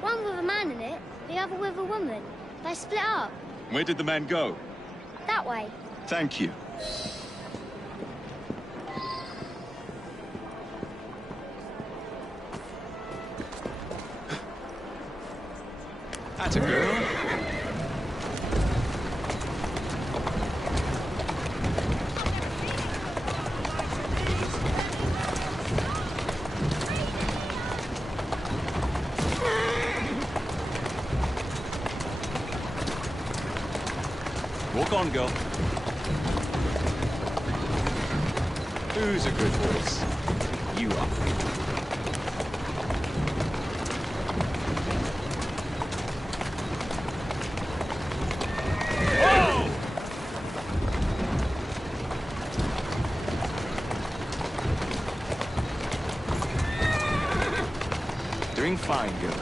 One with a man in it, the other with a woman. They split up. Where did the man go? That way. Thank you. That's a girl. Walk on, girl. Who's a good horse? You are. Doing fine, girl.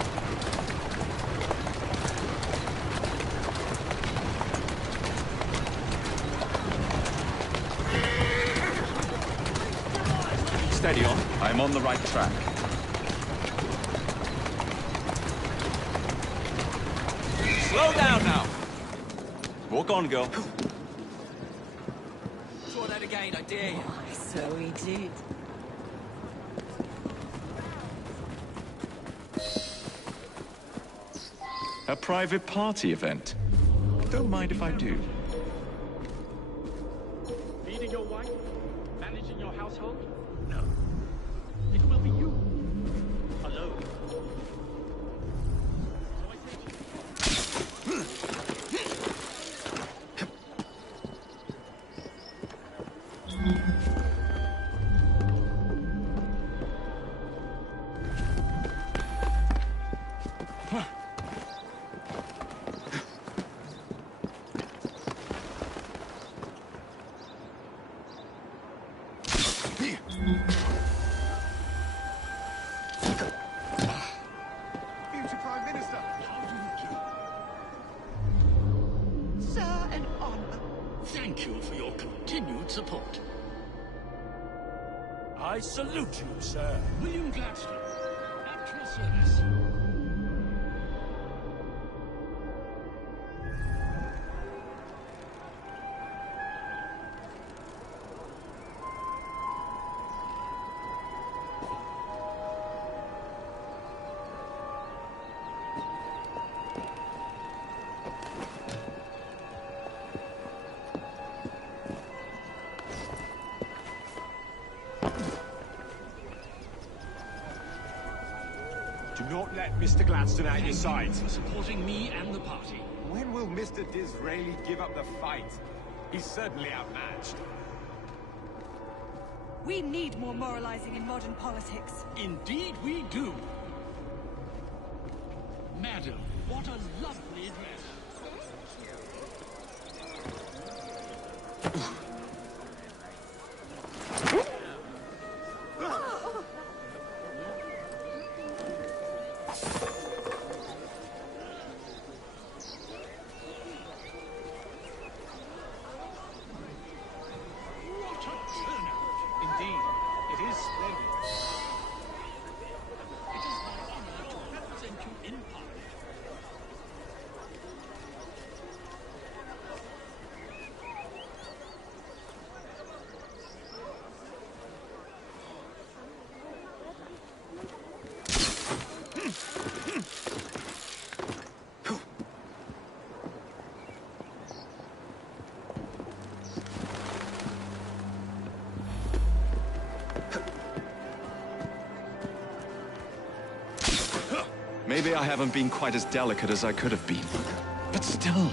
Steady on. I'm on the right track. Slow down now. Walk on, girl. Try that again, I dare you. So he did. A private party event. Don't mind if I do. Feeding your wife? Managing your household? No. It will be you. Alone. Future Prime Minister! How do you do? Sir, an honor. Thank you for your continued support. I salute you, sir. William Gladstone, at your service. Do not let Mr. Gladstone out your sight. For supporting me and the party. When will Mr. Disraeli give up the fight? He's certainly outmatched. We need more moralizing in modern politics. Indeed we do. Madam, what a lovely dress. Indeed, it is splendid. It is my honor to represent you in Parliament. Maybe I haven't been quite as delicate as I could have been, but still.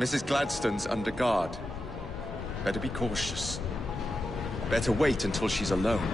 Mrs. Gladstone's under guard. Better be cautious. Better wait until she's alone.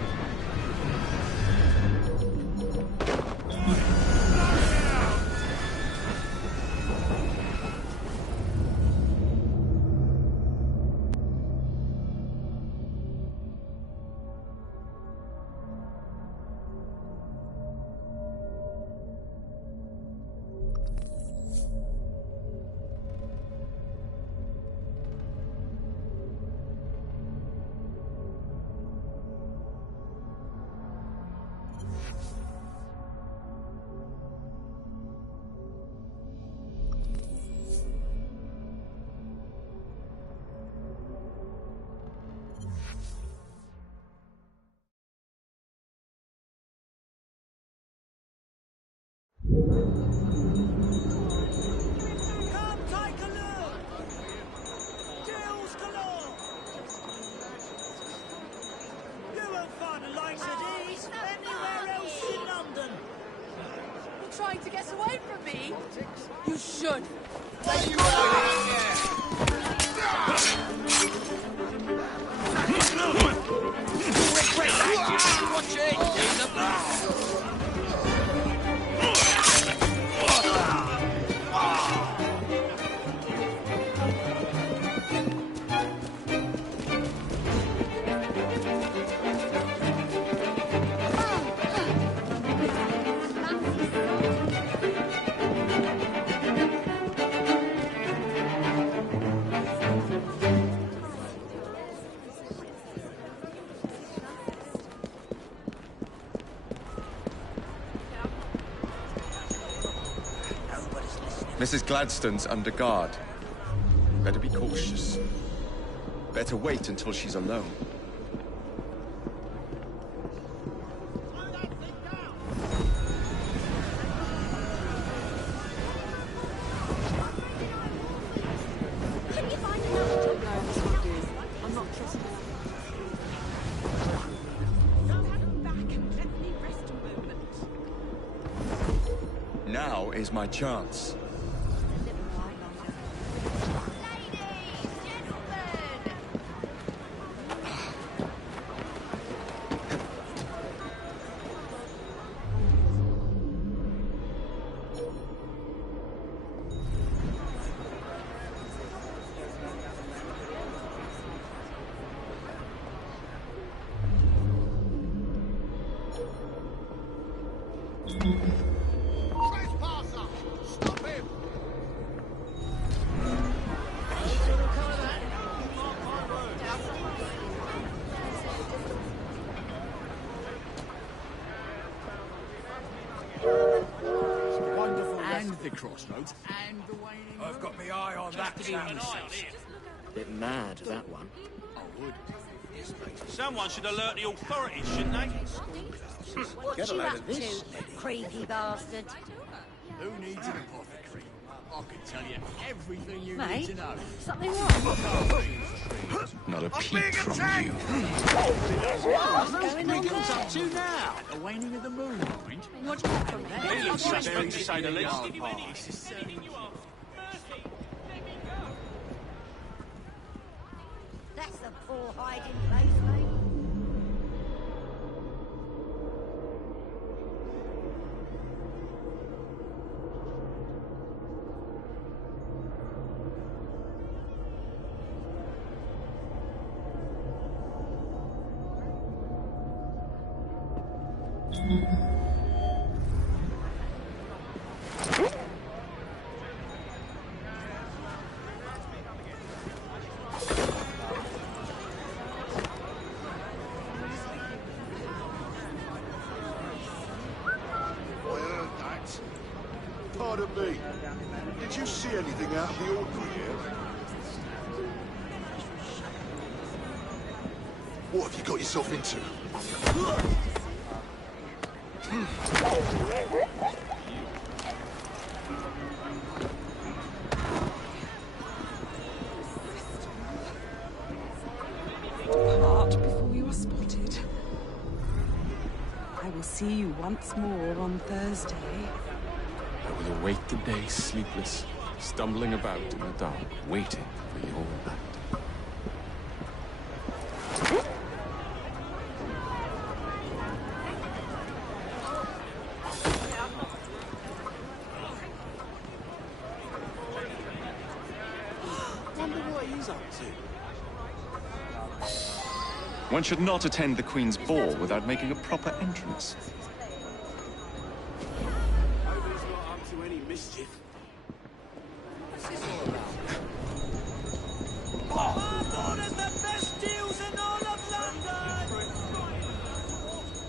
away from me. You should. Watch it! Mrs. Gladstone's under guard. Better be cautious. Better wait until she's alone. Can you find another job? No, this will do. I'm not trusting her. Stand back and let me rest a moment. Now is my chance. Stop him! And the crossroads, and the waning. I've got my eye on that town. Bit mad, that one. I would. Someone should alert the authorities, shouldn't they? What you up to, creepy bastard? Who needs an apothecary? I can tell you everything you Mate, need to know. something wrong? Not a peep from you. What's going on up to now? The waning of the moon, mind. What do you want from there? He looks suspect, to say the least. That's the poor hiding place, mate. Pardon me. Did you see anything out of the ordinary here? What have you got yourself into? Depart before you are spotted. I will see you once more on Thursday. I will await the day sleepless, stumbling about in the dark, waiting for your act. Wonder what he's up to. One should not attend the Queen's ball without making a proper entrance. Hope he's not up to any mischief. What's this all about? Oh, there's the best deals in all of London!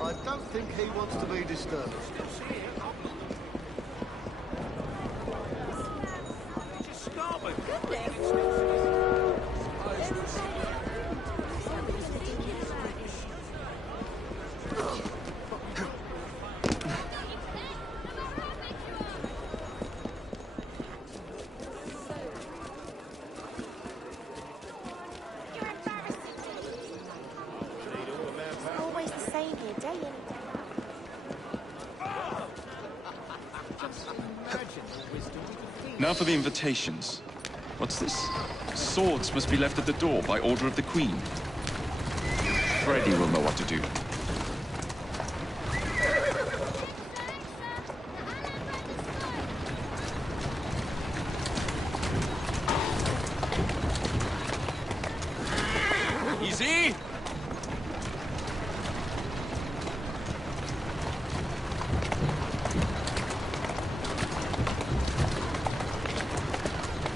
I don't think he wants to be disturbed. Just Scotland. Always the same here, day in and day out. Now for the invitations. What's this? Swords must be left at the door by order of the Queen. Freddy will know what to do. Easy!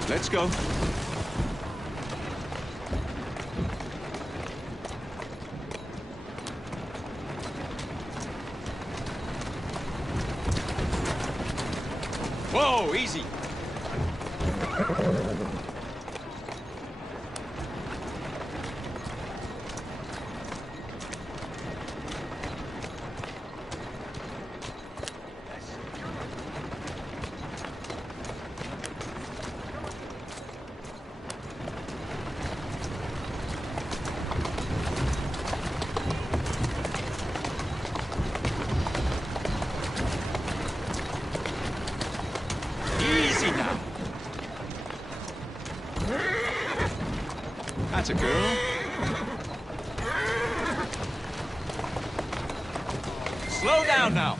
Let's go. Whoa, easy! Easy now. That's a girl. Slow down now.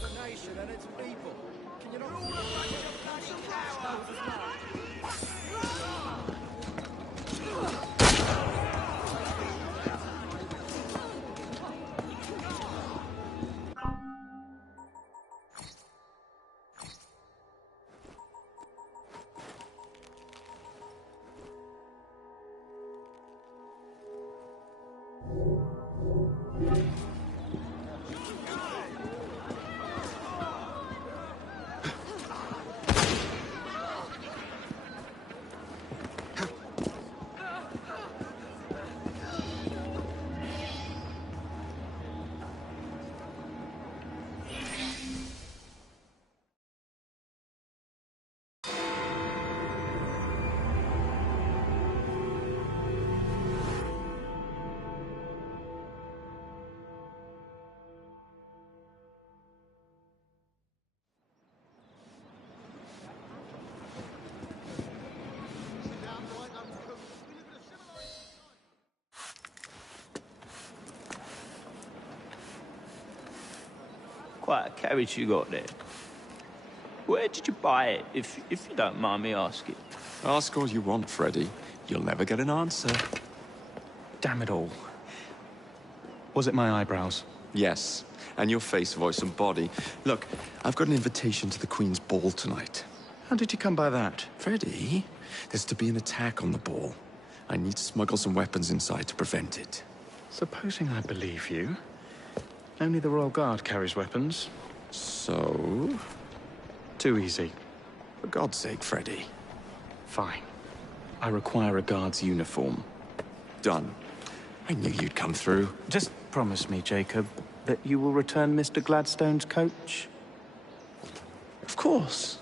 The nation and its people. Can you not all a bunch of bloody cowards? Quite a carriage you got there. Where did you buy it, if you don't mind me asking? Ask all you want, Freddy. You'll never get an answer. Damn it all. Was it my eyebrows? Yes, and your face, voice, and body. Look, I've got an invitation to the Queen's ball tonight. How did you come by that? Freddy, there's to be an attack on the ball. I need to smuggle some weapons inside to prevent it. Supposing I believe you. Only the Royal Guard carries weapons. So? Too easy. For God's sake, Freddy. Fine. I require a guard's uniform. Done. I knew you'd come through. Just promise me, Jacob, that you will return Mr. Gladstone's coach. Of course.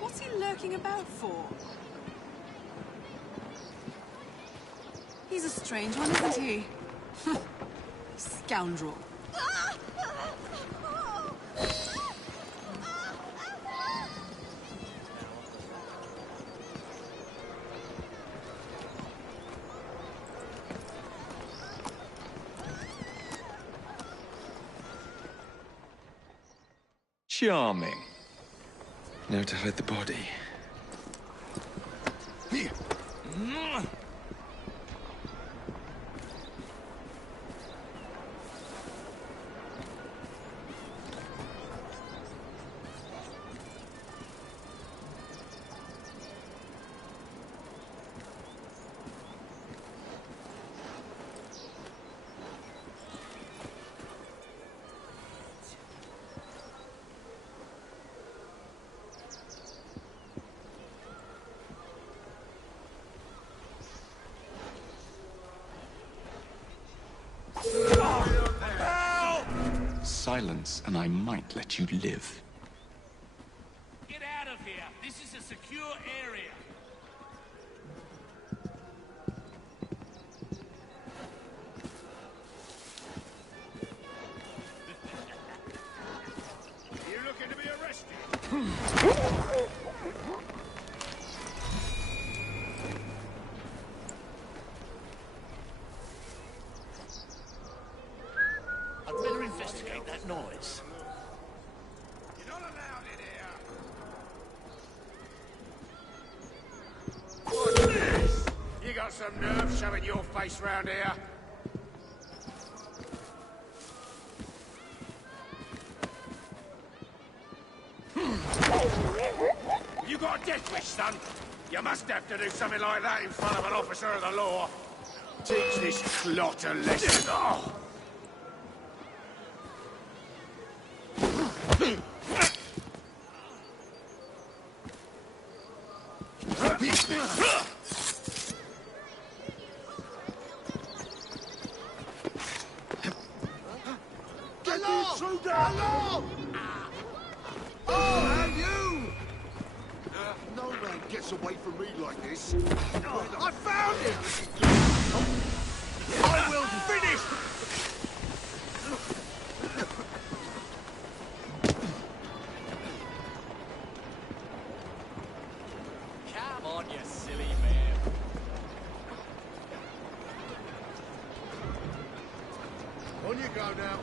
What's he lurking about for? He's a strange one, isn't he? Scoundrel. Charming. Now to hide the body. Here. Silence, and I might let you live. Get out of here. This is a secure area. You looking to be arrested? I'd better investigate that noise. You're not allowed in here. What's this? You got some nerve showing your face round here? You got a death wish, son? You must have to do something like that in front of an officer of the law. Teach this clot a lesson. Oh. Get the intruder! Along! Oh, how you? No man gets away from me like this. I found him! I will finish! Come on, you silly man. On you go now.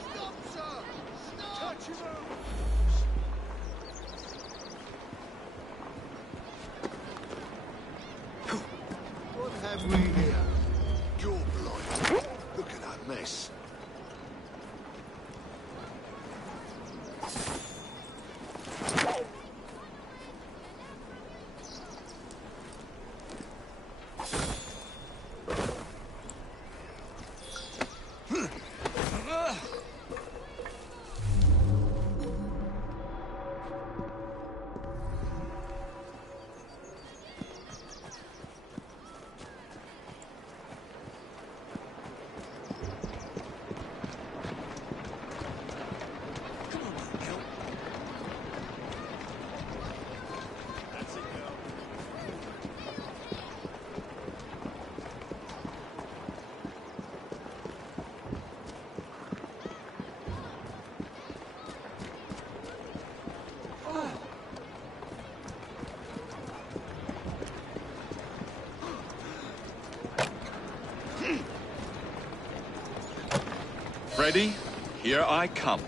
Stop, sir! Stop! Touch him out! What have we here? mess. Ready? Here I come.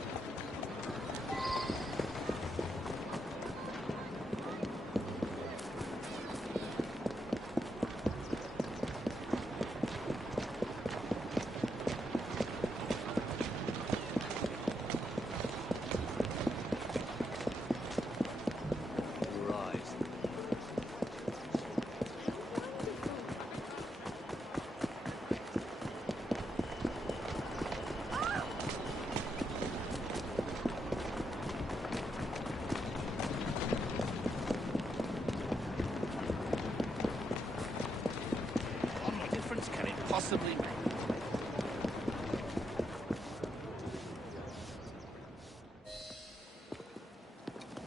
Possibly.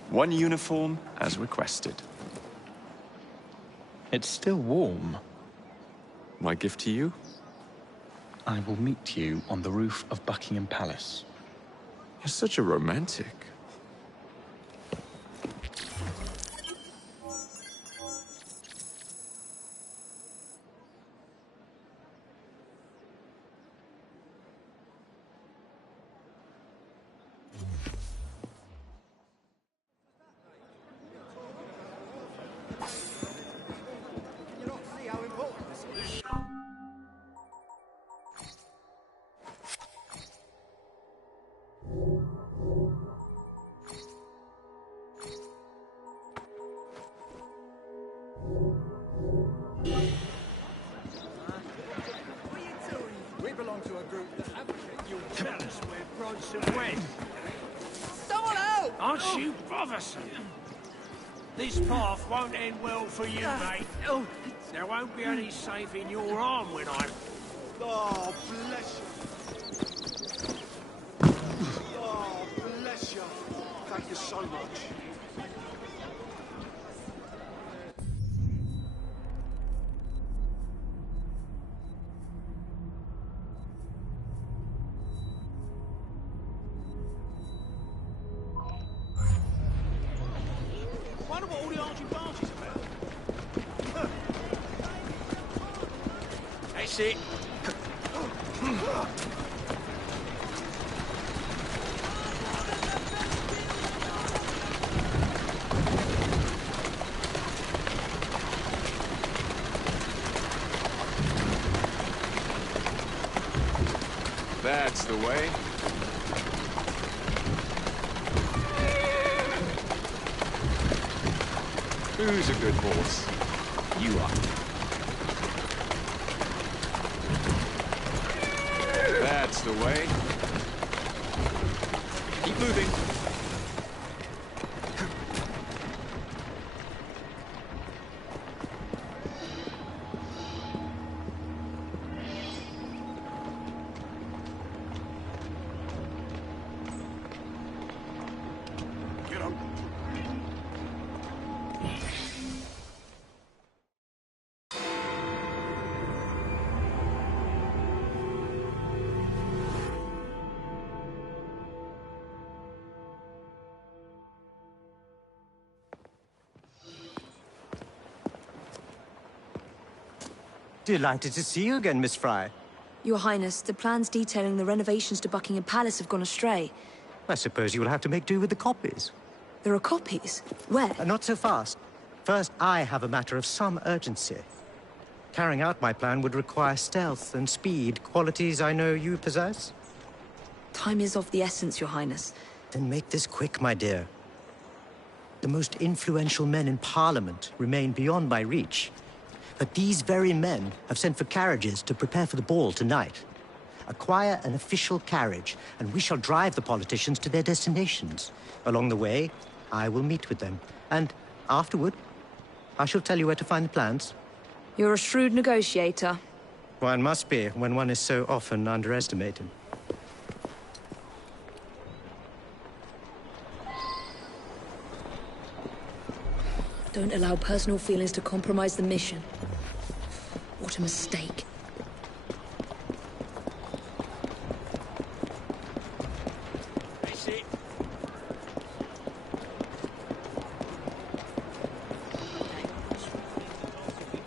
One uniform as requested. It's still warm. My gift to you? I will meet you on the roof of Buckingham Palace. You're such a romantic. We belong to a group that advocate you tell us we're Bronson West. Someone help! Aren't you bothersome? This path won't end well for you, mate. There won't be any saving your arm when I'm... Oh, bless you. Oh, bless you. Thank you so much. Wonder what all the argy-bargy's about. That's it. That's the way. Who's a good horse? You are. That's the way. Keep moving. Get on. Delighted to see you again, Miss Frye. Your Highness, the plans detailing the renovations to Buckingham Palace have gone astray. I suppose you will have to make do with the copies. There are copies? Where? Not so fast. First, I have a matter of some urgency. Carrying out my plan would require stealth and speed, qualities I know you possess. Time is of the essence, Your Highness. Then make this quick, my dear. The most influential men in Parliament remain beyond my reach. But these very men have sent for carriages to prepare for the ball tonight. Acquire an official carriage, and we shall drive the politicians to their destinations. Along the way, I will meet with them. And afterward, I shall tell you where to find the plans. You're a shrewd negotiator. One must be when one is so often underestimated. Don't allow personal feelings to compromise the mission. What a mistake. That's it.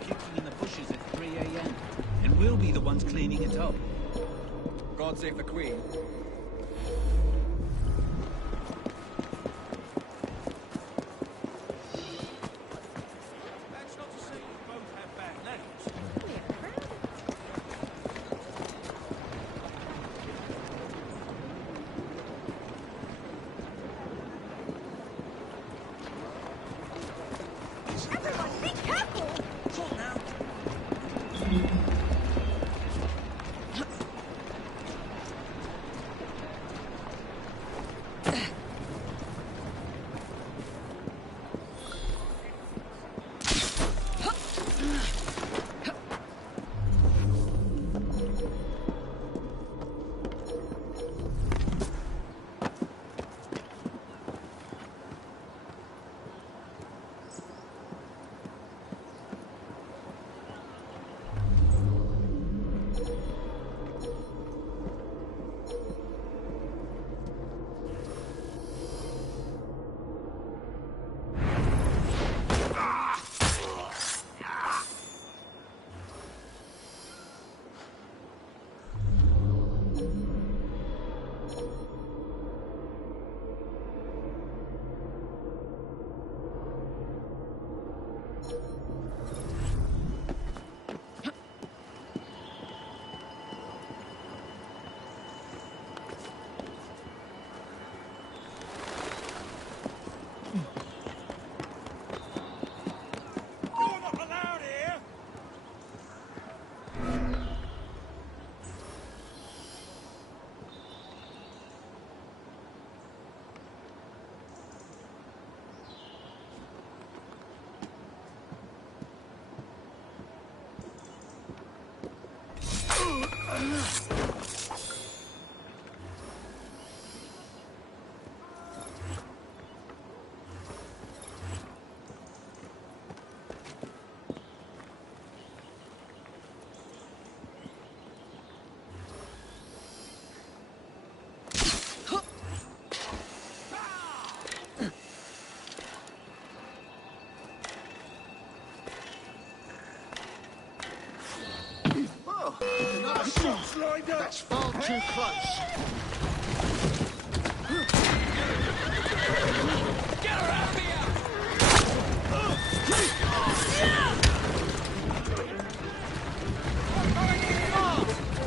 Kicking in the bushes at 3 a.m. And we'll be the ones cleaning it up. God save the Queen. That's far too close. Get her out of here!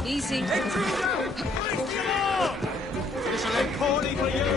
Easy. This'll end poorly for you!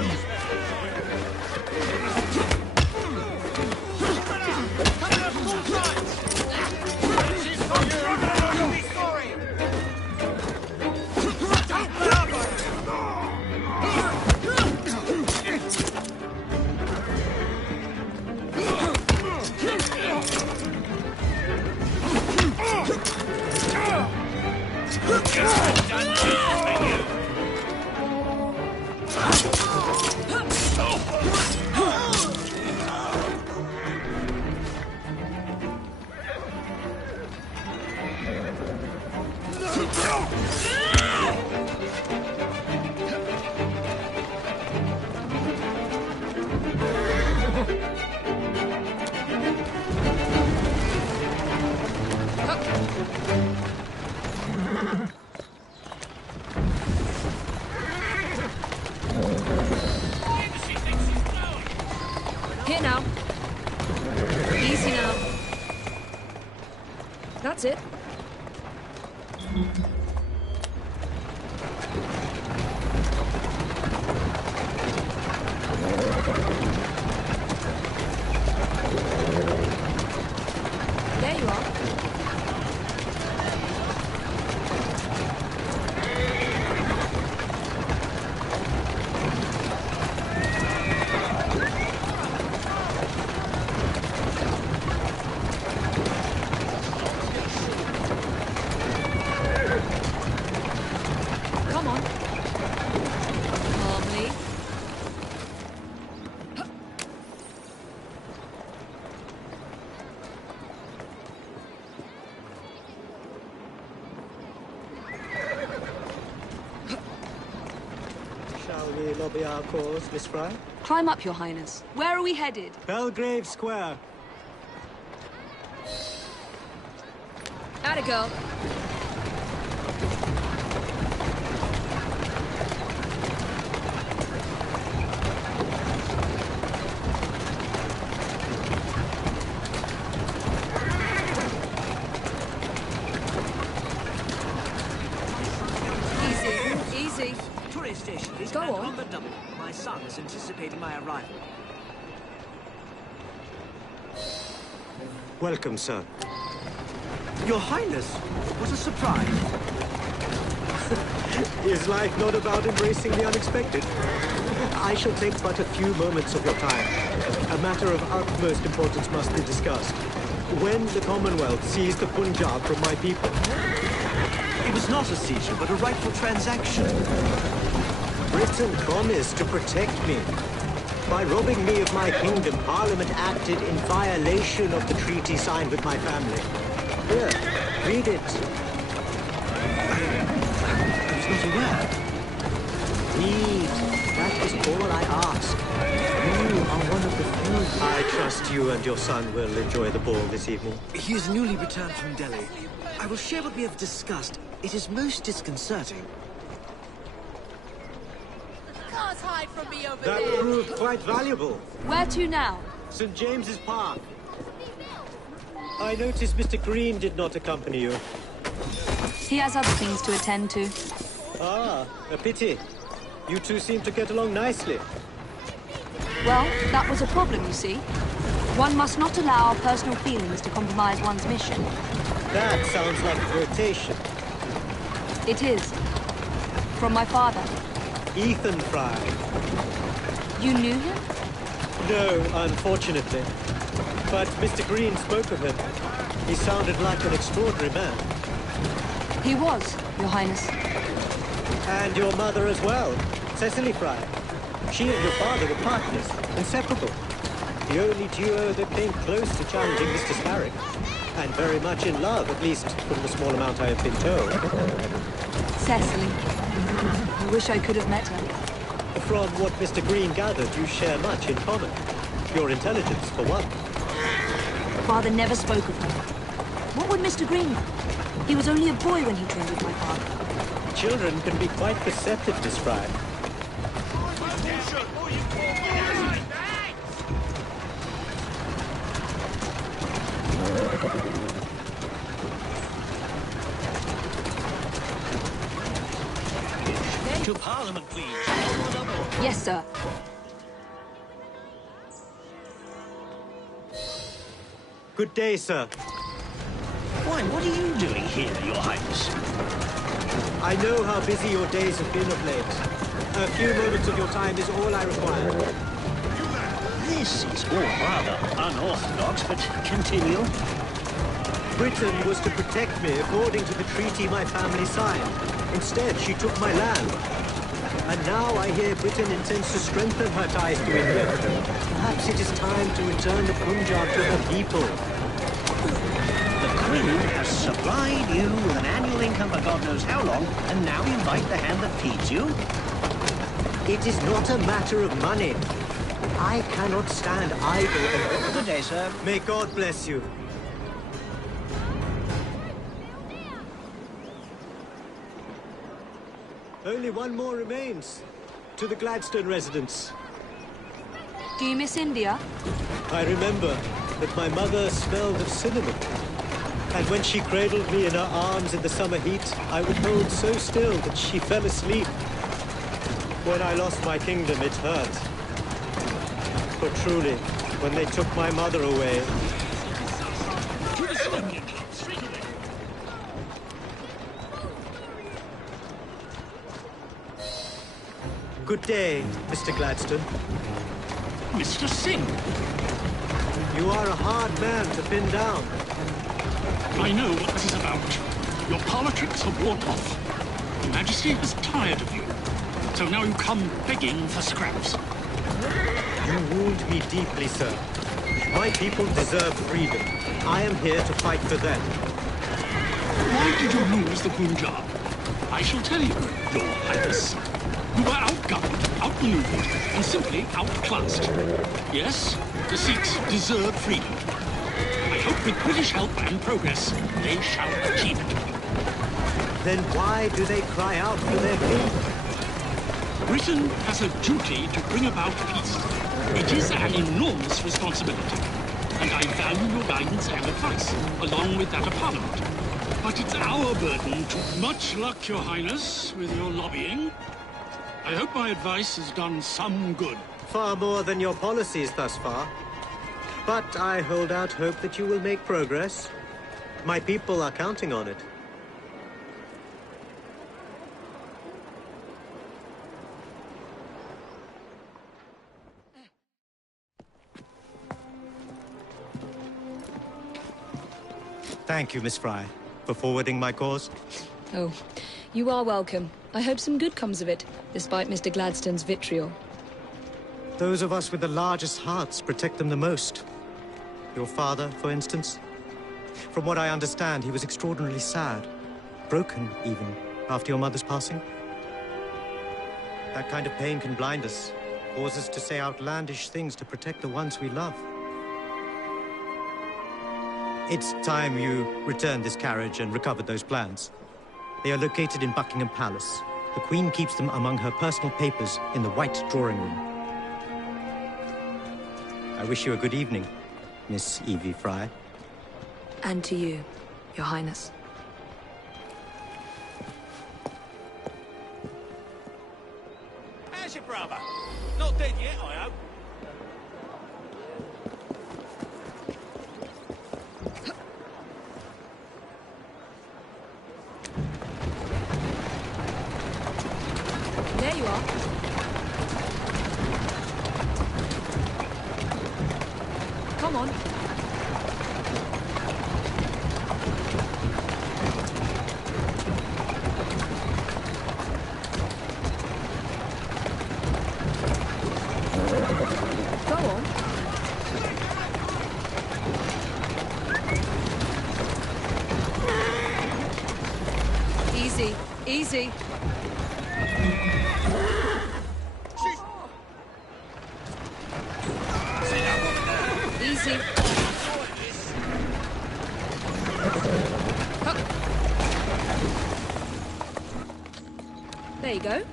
Here now. Easy now. That's it. There you are. Come on. Calmly. Shall we lobby our cause, Miss Fry? Climb up, Your Highness. Where are we headed? Belgrave Square. Atta girl. Easy. Tourist station is Go on. on the double. My son is anticipating my arrival. Welcome, sir. Your Highness, what a surprise. Is life not about embracing the unexpected? I shall take but a few moments of your time. A matter of utmost importance must be discussed. When the Commonwealth seized the Punjab from my people... It was not a seizure, but a rightful transaction. Britain promised to protect me. By robbing me of my kingdom, Parliament acted in violation of the treaty signed with my family. Here, read it. I was not aware. Read. That is all I ask. You are one of the few. I trust you and your son will enjoy the ball this evening. He is newly returned from Delhi. I will share what we have discussed. It is most disconcerting. Can't hide from me over That there. proved quite valuable. Where to now? St. James's Park. I noticed Mr. Green did not accompany you. He has other things to attend to. Ah, a pity. You two seem to get along nicely. Well, that was a problem, you see. One must not allow our personal feelings to compromise one's mission. That sounds like flirtation. It is. From my father. Ethan Fry. You knew him? No, unfortunately. But Mr. Green spoke of him. He sounded like an extraordinary man. He was, Your Highness. And your mother as well, Cecily Fry. She and your father were partners, inseparable. The only duo that came close to challenging Mr. Starrick. And very much in love, at least from the small amount I have been told. Cecily. I wish I could have met her. From what Mr. Green gathered, you share much in common. Your intelligence, for one. Father never spoke of her. What would Mr. Green know? He was only a boy when he trained with my father. Children can be quite perceptive, Miss Fry. To Parliament, please. Yes, sir. Good day, sir. Why, what are you doing here, Your Highness? I know how busy your days have been of late. A few moments of your time is all I require. This is all rather unorthodox, but continue. Britain was to protect me according to the treaty my family signed. Instead, she took my land. And now I hear Britain intends to strengthen her ties to India. Perhaps it is time to return the Punjab to her people. The Queen has supplied you with an annual income for God knows how long, and now you bite the hand that feeds you? It is not a matter of money. I cannot stand idle and... Good day, sir. May God bless you. Only one more remains. To the Gladstone residence. Do you miss India? I remember that my mother smelled of cinnamon. And when she cradled me in her arms in the summer heat, I would hold so still that she fell asleep. When I lost my kingdom, it hurt. For truly, when they took my mother away... Good day, Mr. Gladstone. Mr. Singh! You are a hard man to pin down. I know what this is about. Your parlor tricks are worn off. Your Majesty is tired of you. So now you come begging for scraps. You wound me deeply, sir. My people deserve freedom. I am here to fight for them. Why did you lose the Punjab? I shall tell you, Your Highness. You were outgunned, outmaneuvered, and simply outclassed. Yes, the Sikhs deserve freedom. I hope with British help and progress, they shall achieve it. Then why do they cry out for their king? Britain has a duty to bring about peace. It is an enormous responsibility, and I value your guidance and advice, along with that of Parliament. But it's our burden to... Much luck, Your Highness, with your lobbying. I hope my advice has done some good. Far more than your policies thus far. But I hold out hope that you will make progress. My people are counting on it. Thank you, Miss Frye, for forwarding my cause. Oh, you are welcome. I hope some good comes of it, despite Mr. Gladstone's vitriol. Those of us with the largest hearts protect them the most. Your father, for instance. From what I understand, he was extraordinarily sad. Broken, even, after your mother's passing. That kind of pain can blind us, cause us to say outlandish things to protect the ones we love. It's time you returned this carriage and recovered those plans. They are located in Buckingham Palace. The Queen keeps them among her personal papers in the White Drawing Room. I wish you a good evening, Miss Evie Frye. And to you, Your Highness. How's your brother? Not dead yet, I hope. There you are. Come on. Go on. Easy, easy. Easy. There you go.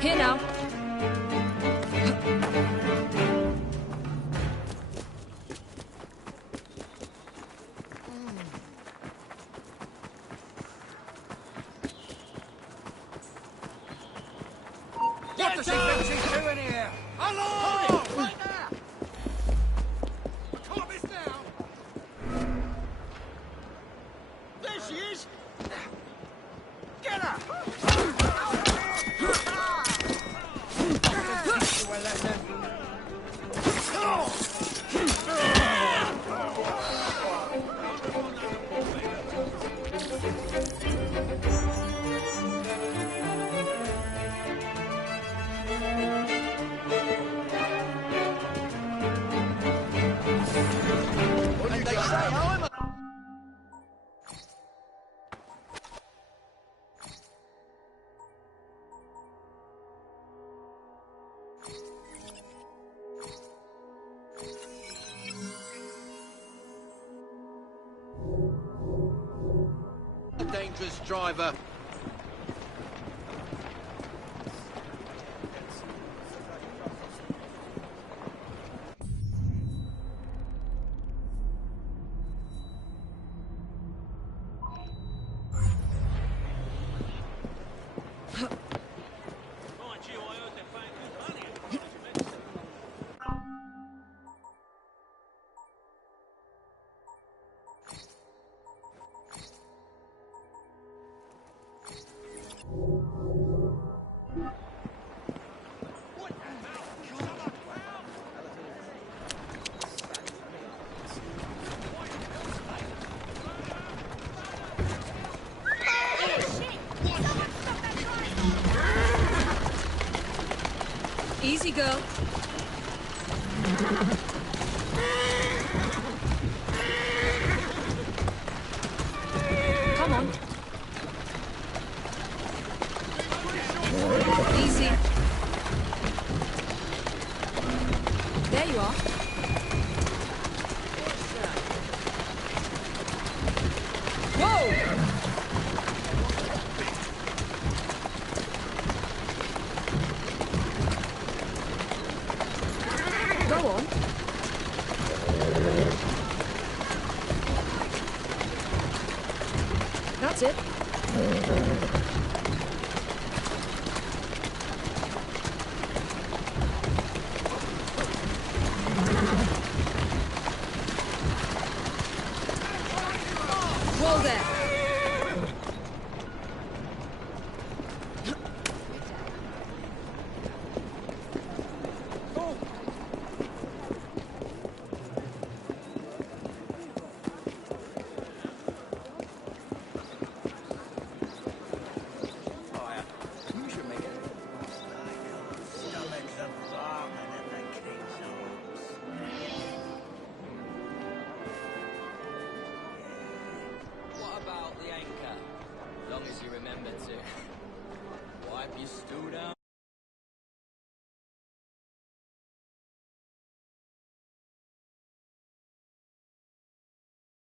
Here now. What does he think she's doing here? Hello! Right now! I can't miss now! There she is! Get her! What did they say? I'm a... dangerous driver. Easy, girl. Come on. Easy. There you are. Whoa! Go on. That's it. Whoa there. What about the anchor? Long as you remember to wipe your stool down.